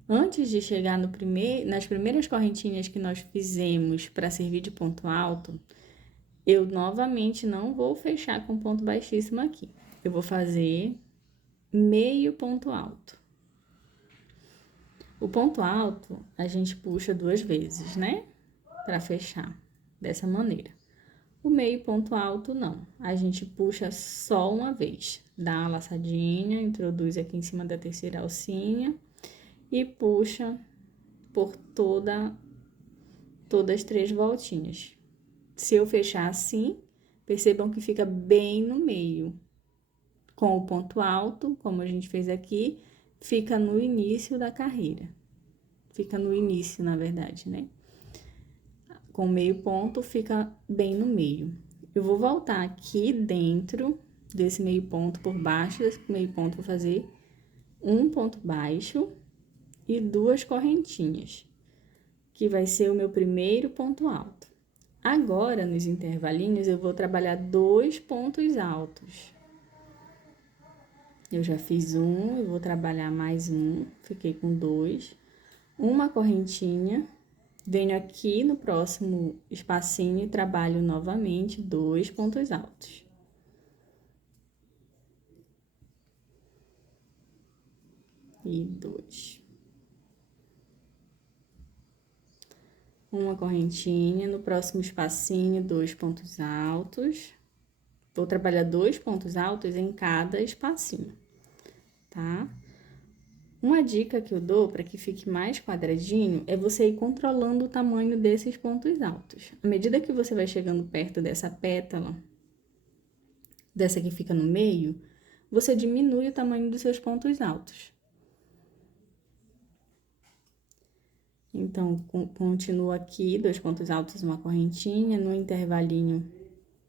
antes de chegar nas primeiras correntinhas que nós fizemos para servir de ponto alto, eu novamente não vou fechar com ponto baixíssimo aqui. Eu vou fazer meio ponto alto. O ponto alto, a gente puxa 2 vezes, né? Para fechar, dessa maneira. O meio ponto alto, não. A gente puxa só uma vez. Dá uma laçadinha, introduz aqui em cima da terceira alcinha e puxa por todas as 3 voltinhas. Se eu fechar assim, percebam que fica bem no meio. Com o ponto alto, como a gente fez aqui, fica no início da carreira. Fica no início, na verdade, né? Com meio ponto, fica bem no meio. Eu vou voltar aqui dentro desse meio ponto, por baixo desse meio ponto, vou fazer um ponto baixo e 2 correntinhas, que vai ser o meu primeiro ponto alto. Agora, nos intervalinhos, eu vou trabalhar 2 pontos altos. Eu já fiz um, eu vou trabalhar mais um, fiquei com 2. Uma correntinha, venho aqui no próximo espacinho e trabalho novamente 2 pontos altos. E 2. Uma correntinha, no próximo espacinho, 2 pontos altos. Vou trabalhar 2 pontos altos em cada espacinho, tá? Uma dica que eu dou para que fique mais quadradinho é você ir controlando o tamanho desses pontos altos. À medida que você vai chegando perto dessa pétala, dessa que fica no meio, você diminui o tamanho dos seus pontos altos. Então, continuo aqui, 2 pontos altos, uma correntinha, no intervalinho,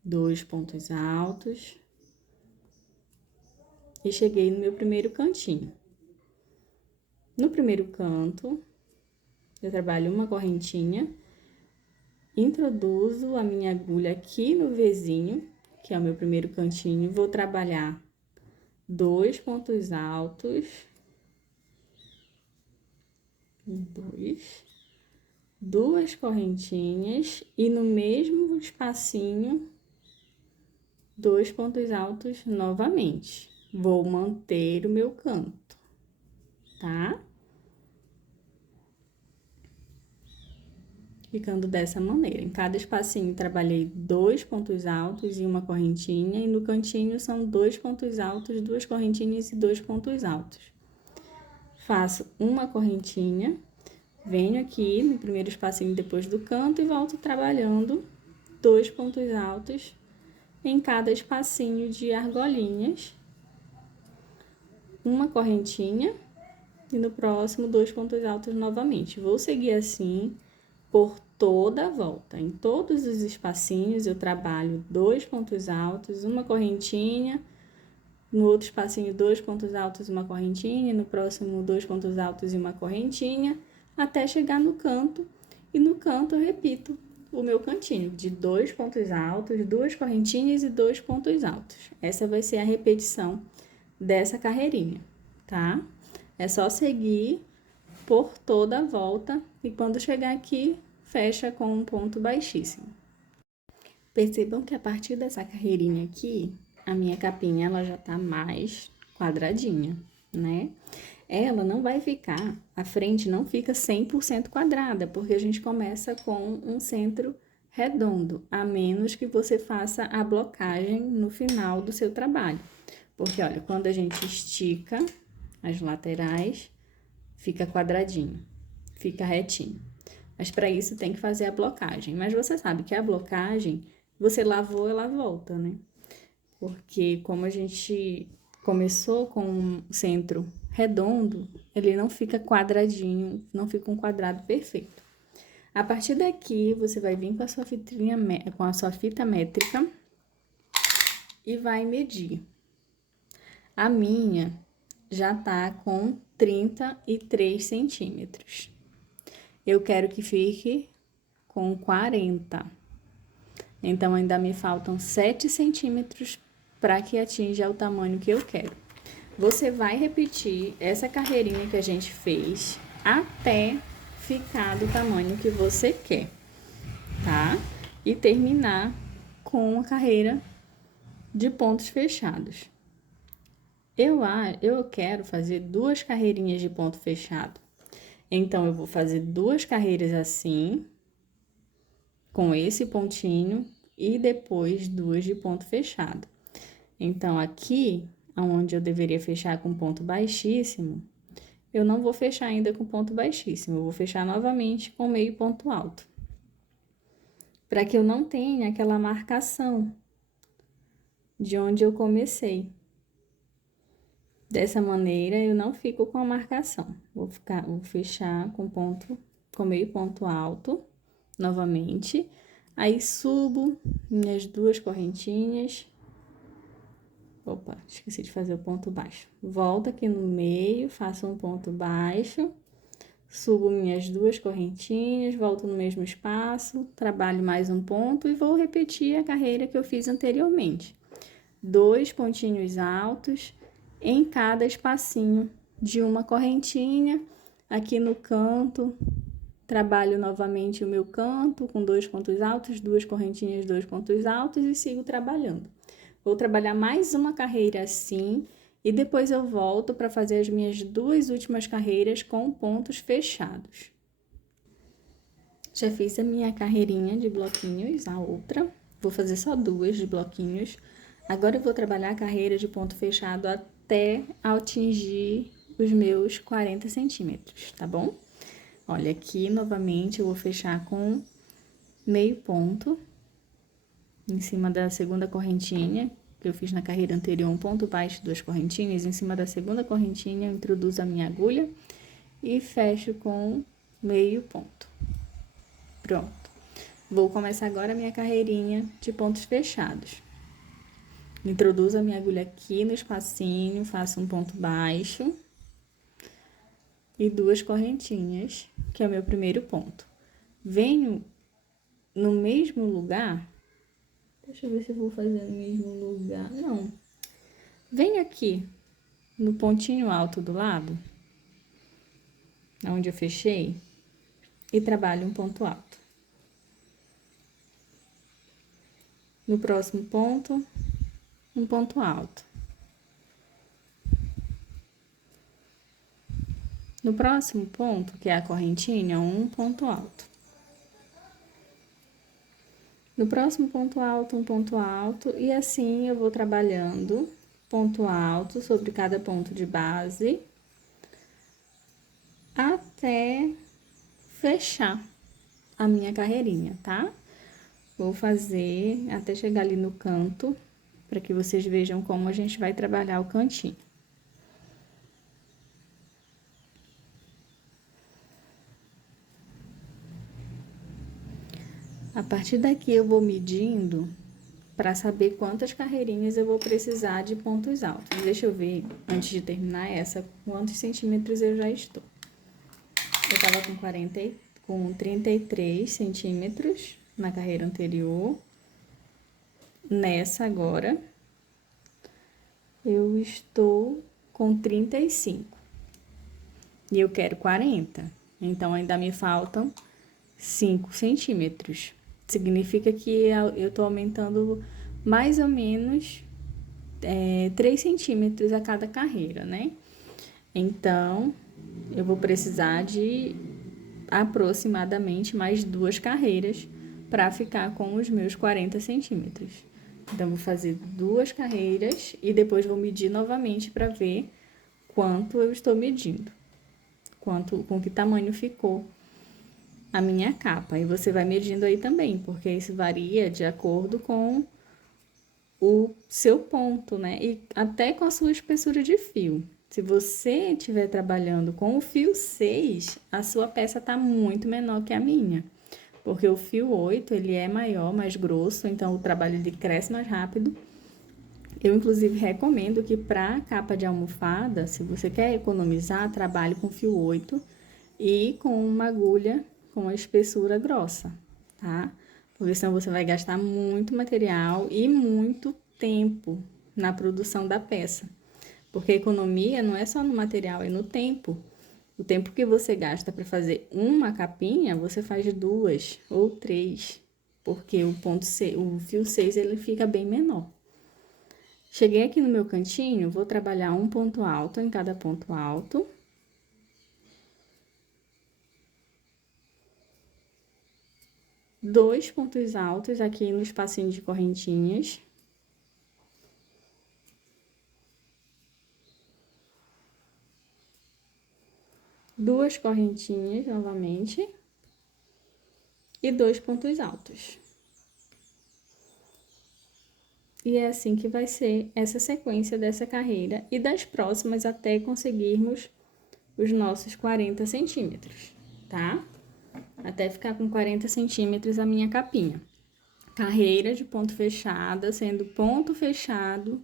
2 pontos altos. E cheguei no meu primeiro cantinho. No primeiro canto, eu trabalho uma correntinha, introduzo a minha agulha aqui no Vzinho, que é o meu primeiro cantinho, vou trabalhar 2 pontos altos, 2 correntinhas e no mesmo espacinho, 2 pontos altos novamente. Vou manter o meu canto, tá? Ficando dessa maneira. Em cada espacinho, trabalhei 2 pontos altos e uma correntinha, e no cantinho são 2 pontos altos, 2 correntinhas e 2 pontos altos. Faço uma correntinha, venho aqui no primeiro espacinho depois do canto e volto trabalhando 2 pontos altos em cada espacinho de argolinhas, uma correntinha e no próximo 2 pontos altos novamente. Vou seguir assim por toda a volta. Em todos os espacinhos eu trabalho 2 pontos altos, uma correntinha, no outro espacinho 2 pontos altos, uma correntinha, no próximo 2 pontos altos e uma correntinha, até chegar no canto, e no canto eu repito o meu cantinho de 2 pontos altos, 2 correntinhas e 2 pontos altos. Essa vai ser a repetição dessa carreirinha, tá? É só seguir por toda a volta e quando chegar aqui, fecha com um ponto baixíssimo. Percebam que a partir dessa carreirinha aqui, a minha capinha ela já tá mais quadradinha, né? Ela não vai ficar, a frente não fica 100% quadrada, porque a gente começa com um centro redondo, a menos que você faça a blocagem no final do seu trabalho. Porque, olha, quando a gente estica as laterais, fica quadradinho, fica retinho. Mas para isso tem que fazer a blocagem. Mas você sabe que a blocagem, você lavou, ela volta, né? Porque como a gente começou com um centro redondo, ele não fica quadradinho, não fica um quadrado perfeito. A partir daqui, você vai vir com a sua fita métrica e vai medir. A minha já tá com 33 centímetros. Eu quero que fique com 40. Então, ainda me faltam 7 centímetros para que atinja o tamanho que eu quero. Você vai repetir essa carreirinha que a gente fez até ficar do tamanho que você quer, tá? E terminar com a carreira de pontos fechados. Eu quero fazer 2 carreirinhas de ponto fechado. Então, eu vou fazer 2 carreiras assim, com esse pontinho, e depois 2 de ponto fechado. Então, aqui, onde eu deveria fechar com ponto baixíssimo, eu não vou fechar ainda com ponto baixíssimo, eu vou fechar novamente com meio ponto alto. Para que eu não tenha aquela marcação de onde eu comecei. Dessa maneira, eu não fico com a marcação. Vou fechar com meio ponto alto, novamente. Aí, subo minhas 2 correntinhas. Opa, esqueci de fazer o ponto baixo. Volto aqui no meio, faço um ponto baixo. Subo minhas 2 correntinhas, volto no mesmo espaço, trabalho mais um ponto e vou repetir a carreira que eu fiz anteriormente. 2 pontinhos altos em cada espacinho de uma correntinha. Aqui no canto, trabalho novamente o meu canto com 2 pontos altos, 2 correntinhas, 2 pontos altos e sigo trabalhando. Vou trabalhar mais uma carreira assim e depois eu volto para fazer as minhas 2 últimas carreiras com pontos fechados. Já fiz a minha carreirinha de bloquinhos, a outra. Vou fazer só 2 de bloquinhos. Agora eu vou trabalhar a carreira de ponto fechado até atingir os meus 40 centímetros, tá bom? Olha, aqui novamente eu vou fechar com meio ponto em cima da segunda correntinha, que eu fiz na carreira anterior, um ponto baixo, 2 correntinhas. Em cima da segunda correntinha, eu introduzo a minha agulha e fecho com meio ponto. Pronto. Vou começar agora a minha carreirinha de pontos fechados. Introduzo a minha agulha aqui no espacinho, faço um ponto baixo e 2 correntinhas, que é o meu primeiro ponto. Venho no mesmo lugar, deixa eu ver se eu vou fazer no mesmo lugar, não. Venho aqui no pontinho alto do lado, onde eu fechei, e trabalho um ponto alto. No próximo ponto, um ponto alto. No próximo ponto, que é a correntinha, um ponto alto. No próximo ponto alto, um ponto alto, e assim eu vou trabalhando ponto alto sobre cada ponto de base, até fechar a minha carreirinha, tá? Vou fazer até chegar ali no canto, para que vocês vejam como a gente vai trabalhar o cantinho. A partir daqui eu vou medindo para saber quantas carreirinhas eu vou precisar de pontos altos. Deixa eu ver, antes de terminar essa, quantos centímetros eu já estou. Eu tava com 33 centímetros na carreira anterior. Nessa agora, eu estou com 35. E eu quero 40. Então, ainda me faltam 5 centímetros. Significa que eu tô aumentando mais ou menos 3 centímetros a cada carreira, né? Então, eu vou precisar de aproximadamente mais 2 carreiras para ficar com os meus 40 centímetros. Então, vou fazer 2 carreiras e depois vou medir novamente para ver quanto eu estou medindo, com que tamanho ficou a minha capa. E você vai medindo aí também, porque isso varia de acordo com o seu ponto, né? E até com a sua espessura de fio. Se você estiver trabalhando com o fio 6, a sua peça tá muito menor que a minha. Porque o fio 8, ele é maior, mais grosso, então o trabalho ele cresce mais rápido. Eu, inclusive, recomendo que para capa de almofada, se você quer economizar, trabalhe com fio 8 e com uma agulha com a espessura grossa, tá? Porque senão você vai gastar muito material e muito tempo na produção da peça. Porque a economia não é só no material, é no tempo. O tempo que você gasta para fazer uma capinha, você faz 2 ou 3, porque o fio 6 ele fica bem menor. Cheguei aqui no meu cantinho, vou trabalhar um ponto alto em cada ponto alto. Dois pontos altos aqui no espacinho de correntinhas. Duas correntinhas novamente. E 2 pontos altos. E é assim que vai ser essa sequência dessa carreira e das próximas até conseguirmos os nossos 40 centímetros, tá? Até ficar com 40 centímetros a minha capinha. Carreira de ponto fechada, sendo ponto fechado,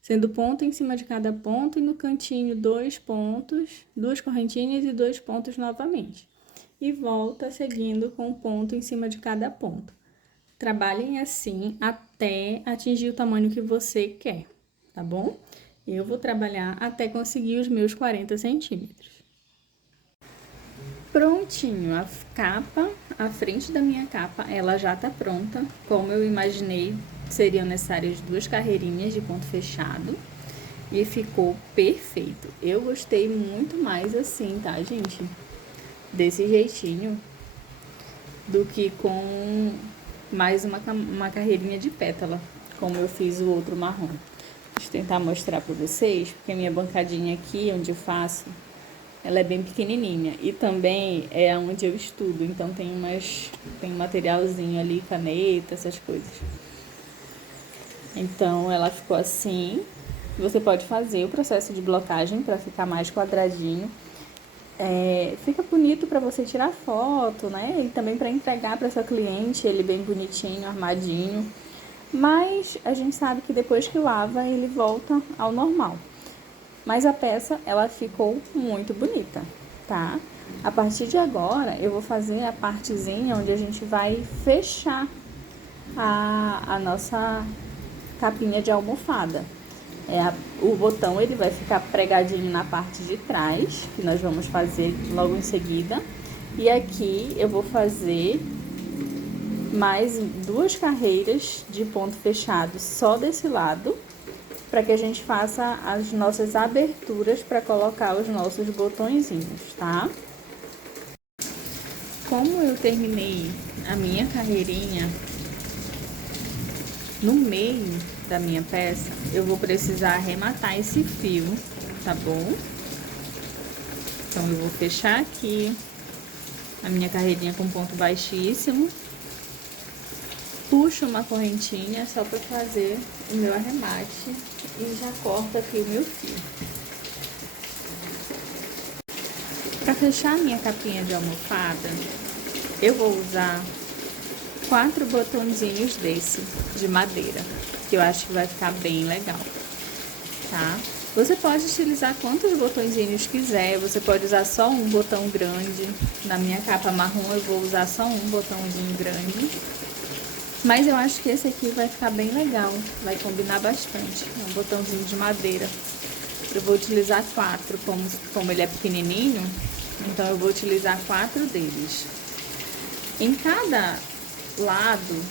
sendo ponto em cima de cada ponto e no cantinho 2 pontos, 2 correntinhas e 2 pontos novamente. E volta seguindo com ponto em cima de cada ponto. Trabalhem assim até atingir o tamanho que você quer, tá bom? Eu vou trabalhar até conseguir os meus 40 centímetros. Prontinho, a capa, a frente da minha capa, ela já tá pronta. Como eu imaginei, seriam necessárias 2 carreirinhas de ponto fechado. E ficou perfeito. Eu gostei muito mais assim, tá, gente? Desse jeitinho, do que com mais uma carreirinha de pétala, como eu fiz o outro marrom. Deixa eu tentar mostrar pra vocês, porque a minha bancadinha aqui, onde eu faço, ela é bem pequenininha. E também é onde eu estudo, então tem um materialzinho ali, caneta, essas coisas. Então, ela ficou assim. Você pode fazer o processo de blocagem para ficar mais quadradinho. fica bonito para você tirar foto, né? E também para entregar para sua cliente, ele bem bonitinho, armadinho. Mas a gente sabe que depois que lava, ele volta ao normal. Mas a peça, ela ficou muito bonita, tá? A partir de agora, eu vou fazer a partezinha onde a gente vai fechar a nossa capinha de almofada. O botão ele vai ficar pregadinho na parte de trás, que nós vamos fazer logo em seguida. E aqui eu vou fazer mais 2 carreiras de ponto fechado só desse lado, para que a gente faça as nossas aberturas para colocar os nossos botõezinhos, tá? Como eu terminei a minha carreirinha no meio da minha peça, eu vou precisar arrematar esse fio, tá bom? Então, eu vou fechar aqui a minha carreirinha com ponto baixíssimo, puxo uma correntinha só para fazer o meu arremate e já corto aqui o meu fio. Para fechar a minha capinha de almofada, eu vou usar 4 botõezinhos desse, de madeira, que eu acho que vai ficar bem legal, tá? Você pode utilizar quantos botõezinhos quiser, você pode usar só um botão grande. Na minha capa marrom eu vou usar só um botãozinho grande. Mas eu acho que esse aqui vai ficar bem legal, vai combinar bastante. É um botãozinho de madeira. Eu vou utilizar 4, como ele é pequenininho, então eu vou utilizar 4 deles. Em cada lado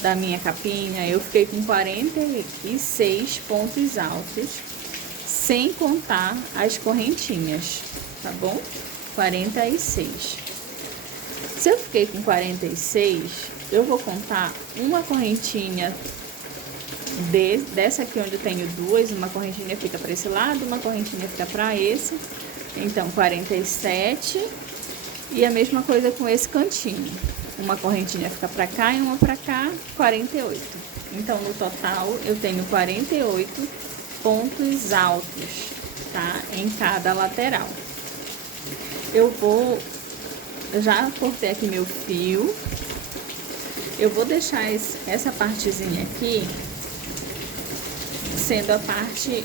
da minha capinha, eu fiquei com 46 pontos altos, sem contar as correntinhas, tá bom? 46. Se eu fiquei com 46, eu vou contar uma correntinha dessa aqui onde eu tenho 2, uma correntinha fica para esse lado, uma correntinha fica para esse. Então, 47. E a mesma coisa com esse cantinho. Uma correntinha fica para cá e uma para cá, 48. Então, no total, eu tenho 48 pontos altos, tá? Em cada lateral. Eu já cortei aqui meu fio. Eu vou deixar essa partezinha aqui sendo a parte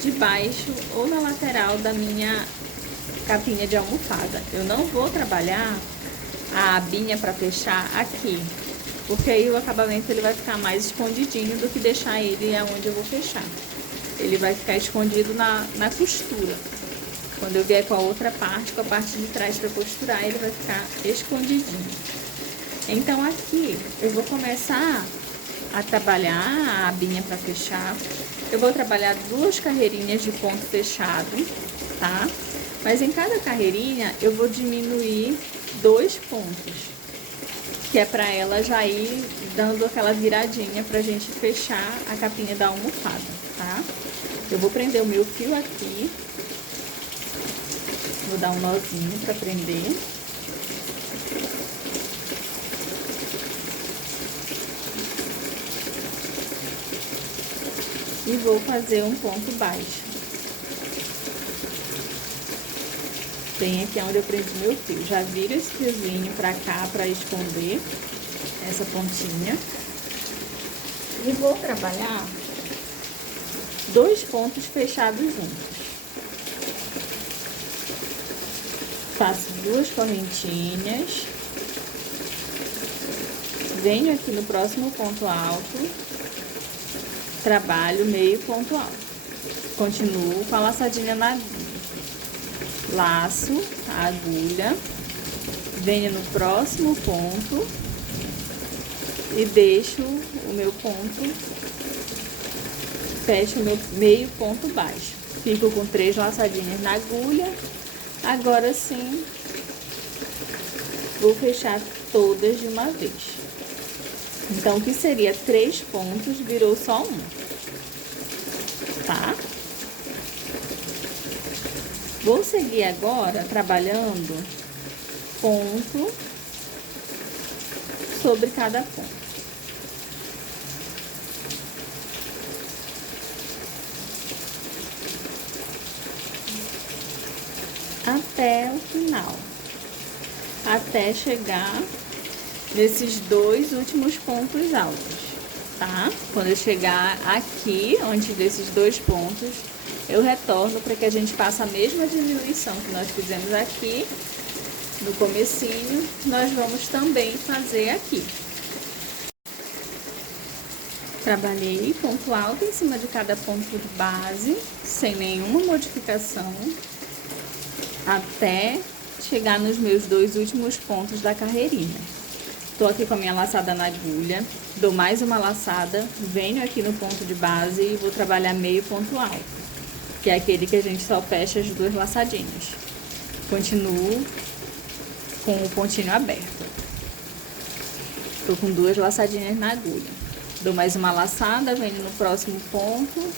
de baixo ou na lateral da minha capinha de almofada. Eu não vou trabalhar a abinha para fechar aqui, porque aí o acabamento ele vai ficar mais escondidinho do que deixar ele aonde eu vou fechar. Ele vai ficar escondido na costura. Quando eu vier com a outra parte, com a parte de trás para costurar, ele vai ficar escondidinho. Então, aqui eu vou começar a trabalhar a abinha para fechar. Eu vou trabalhar 2 carreirinhas de ponto fechado, tá? Mas em cada carreirinha eu vou diminuir 2 pontos, que é para ela já ir dando aquela viradinha pra gente fechar a capinha da almofada, tá? Eu vou prender o meu fio aqui, vou dar um nozinho para prender. E vou fazer um ponto baixo. Bem aqui onde eu prendi meu fio. Já viro esse fiozinho pra cá pra esconder essa pontinha. E vou trabalhar 2 pontos fechados juntos. Faço 2 correntinhas. Venho aqui no próximo ponto alto. Trabalho meio ponto alto. Continuo com a laçadinha na laço a agulha, venho no próximo ponto e deixo o meu ponto, fecho o meu meio ponto baixo. Fico com 3 laçadinhas na agulha. Agora sim, vou fechar todas de uma vez. Então, o que seria 3 pontos, virou só 1, tá? Vou seguir agora trabalhando ponto sobre cada ponto. até o final, até chegar nesses dois últimos pontos altos, tá? Quando eu chegar aqui, antes desses dois pontos, eu retorno para que a gente faça a mesma diminuição que nós fizemos aqui no comecinho, nós vamos também fazer aqui. Trabalhei ponto alto em cima de cada ponto de base, sem nenhuma modificação, até chegar nos meus dois últimos pontos da carreirinha. Tô aqui com a minha laçada na agulha, dou mais uma laçada, venho aqui no ponto de base e vou trabalhar meio ponto alto, que é aquele que a gente só fecha as duas laçadinhas. Continuo com o pontinho aberto. Tô com duas laçadinhas na agulha. Dou mais uma laçada, venho no próximo ponto.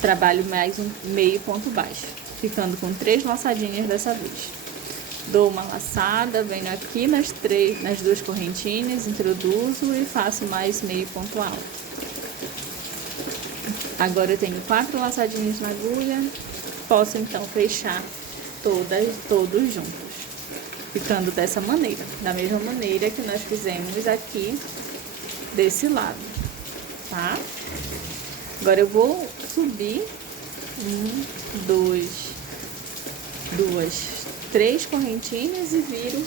Trabalho mais um meio ponto baixo, ficando com 3 laçadinhas dessa vez. Dou uma laçada, venho aqui nas duas correntinhas, introduzo e faço mais meio ponto alto. Agora eu tenho 4 laçadinhas na agulha, posso então fechar todos juntos, ficando dessa maneira, da mesma maneira que nós fizemos aqui desse lado, tá? Agora eu vou subir 3 correntinhas e viro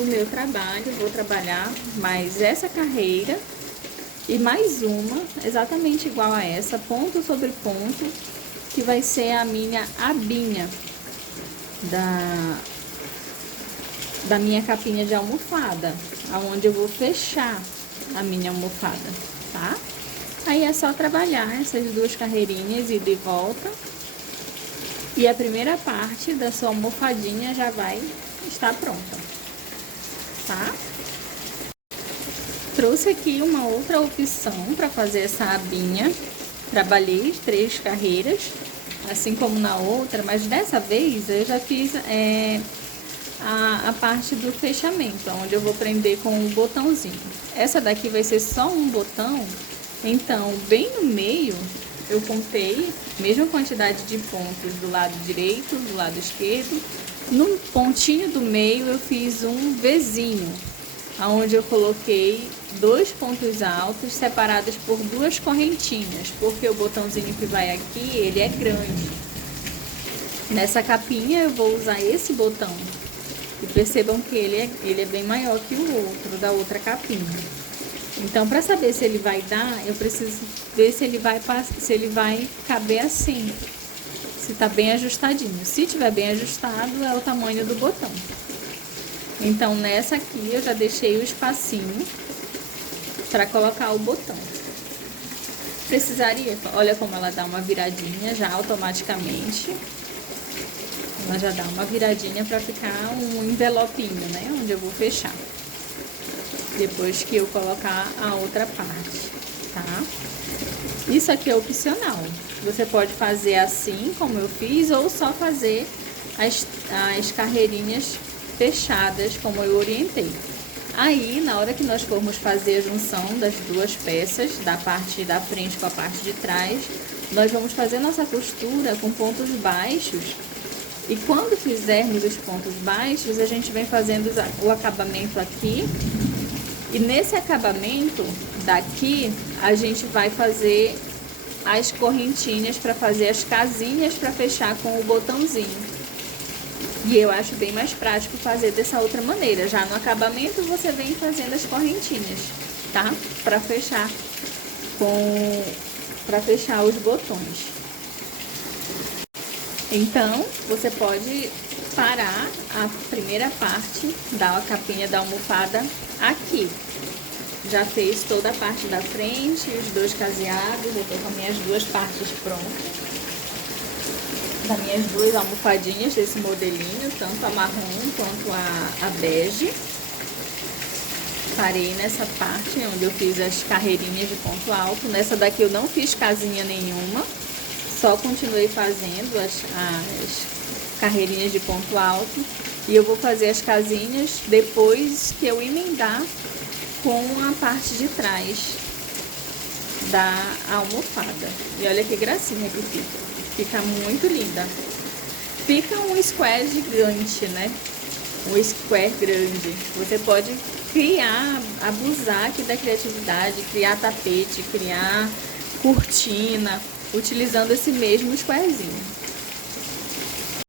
o meu trabalho. Vou trabalhar mais essa carreira e mais uma, exatamente igual a essa, ponto sobre ponto, que vai ser a minha abinha da minha capinha de almofada, aonde eu vou fechar a minha almofada, tá? Aí é só trabalhar essas duas carreirinhas, ida e volta, e a primeira parte da sua almofadinha já vai estar pronta, tá? Trouxe aqui uma outra opção para fazer essa abinha. Trabalhei 3 carreiras, assim como na outra, mas dessa vez eu já fiz a parte do fechamento, onde eu vou prender com o botãozinho. Essa daqui vai ser só um botão, então bem no meio eu contei a mesma quantidade de pontos do lado direito, do lado esquerdo. No pontinho do meio eu fiz um Vzinho, onde eu coloquei 2 pontos altos separados por 2 correntinhas, porque o botãozinho que vai aqui, ele é grande. Nessa capinha eu vou usar esse botão, e percebam que ele é bem maior que o outro, da outra capinha. Então, para saber se ele vai dar, eu preciso ver se ele vai caber assim, se tá bem ajustadinho. Se tiver bem ajustado, é o tamanho do botão. Então, nessa aqui eu já deixei o espacinho para colocar o botão. Precisaria, olha como ela dá uma viradinha já automaticamente. Ela já dá uma viradinha para ficar um envelopinho, né? Onde eu vou fechar. Depois que eu colocar a outra parte, tá? Isso aqui é opcional. Você pode fazer assim, como eu fiz, ou só fazer as carreirinhas fechadas, como eu orientei. Aí, na hora que nós formos fazer a junção das duas peças, da parte da frente com a parte de trás, nós vamos fazer nossa costura com pontos baixos. E quando fizermos os pontos baixos, a gente vem fazendo o acabamento aqui. E nesse acabamento daqui, a gente vai fazer as correntinhas para fazer as casinhas para fechar com o botãozinho. E eu acho bem mais prático fazer dessa outra maneira. Já no acabamento você vem fazendo as correntinhas, tá? Para fechar os botões. Então, você pode parar a primeira parte da capinha da almofada aqui. Já fez toda a parte da frente, os 2 caseados, eu tô com as minhas 2 partes prontas. Das minhas 2 almofadinhas desse modelinho, tanto a marrom quanto a bege. Parei nessa parte onde eu fiz as carreirinhas de ponto alto. Nessa daqui eu não fiz casinha nenhuma, só continuei fazendo as carreirinhas de ponto alto. E eu vou fazer as casinhas depois que eu emendar com a parte de trás da almofada. E olha que gracinha que fica. Fica muito linda. Fica um square gigante, né? Um square grande. Você pode criar, abusar aqui da criatividade, criar tapete, criar cortina, utilizando esse mesmo squarezinho.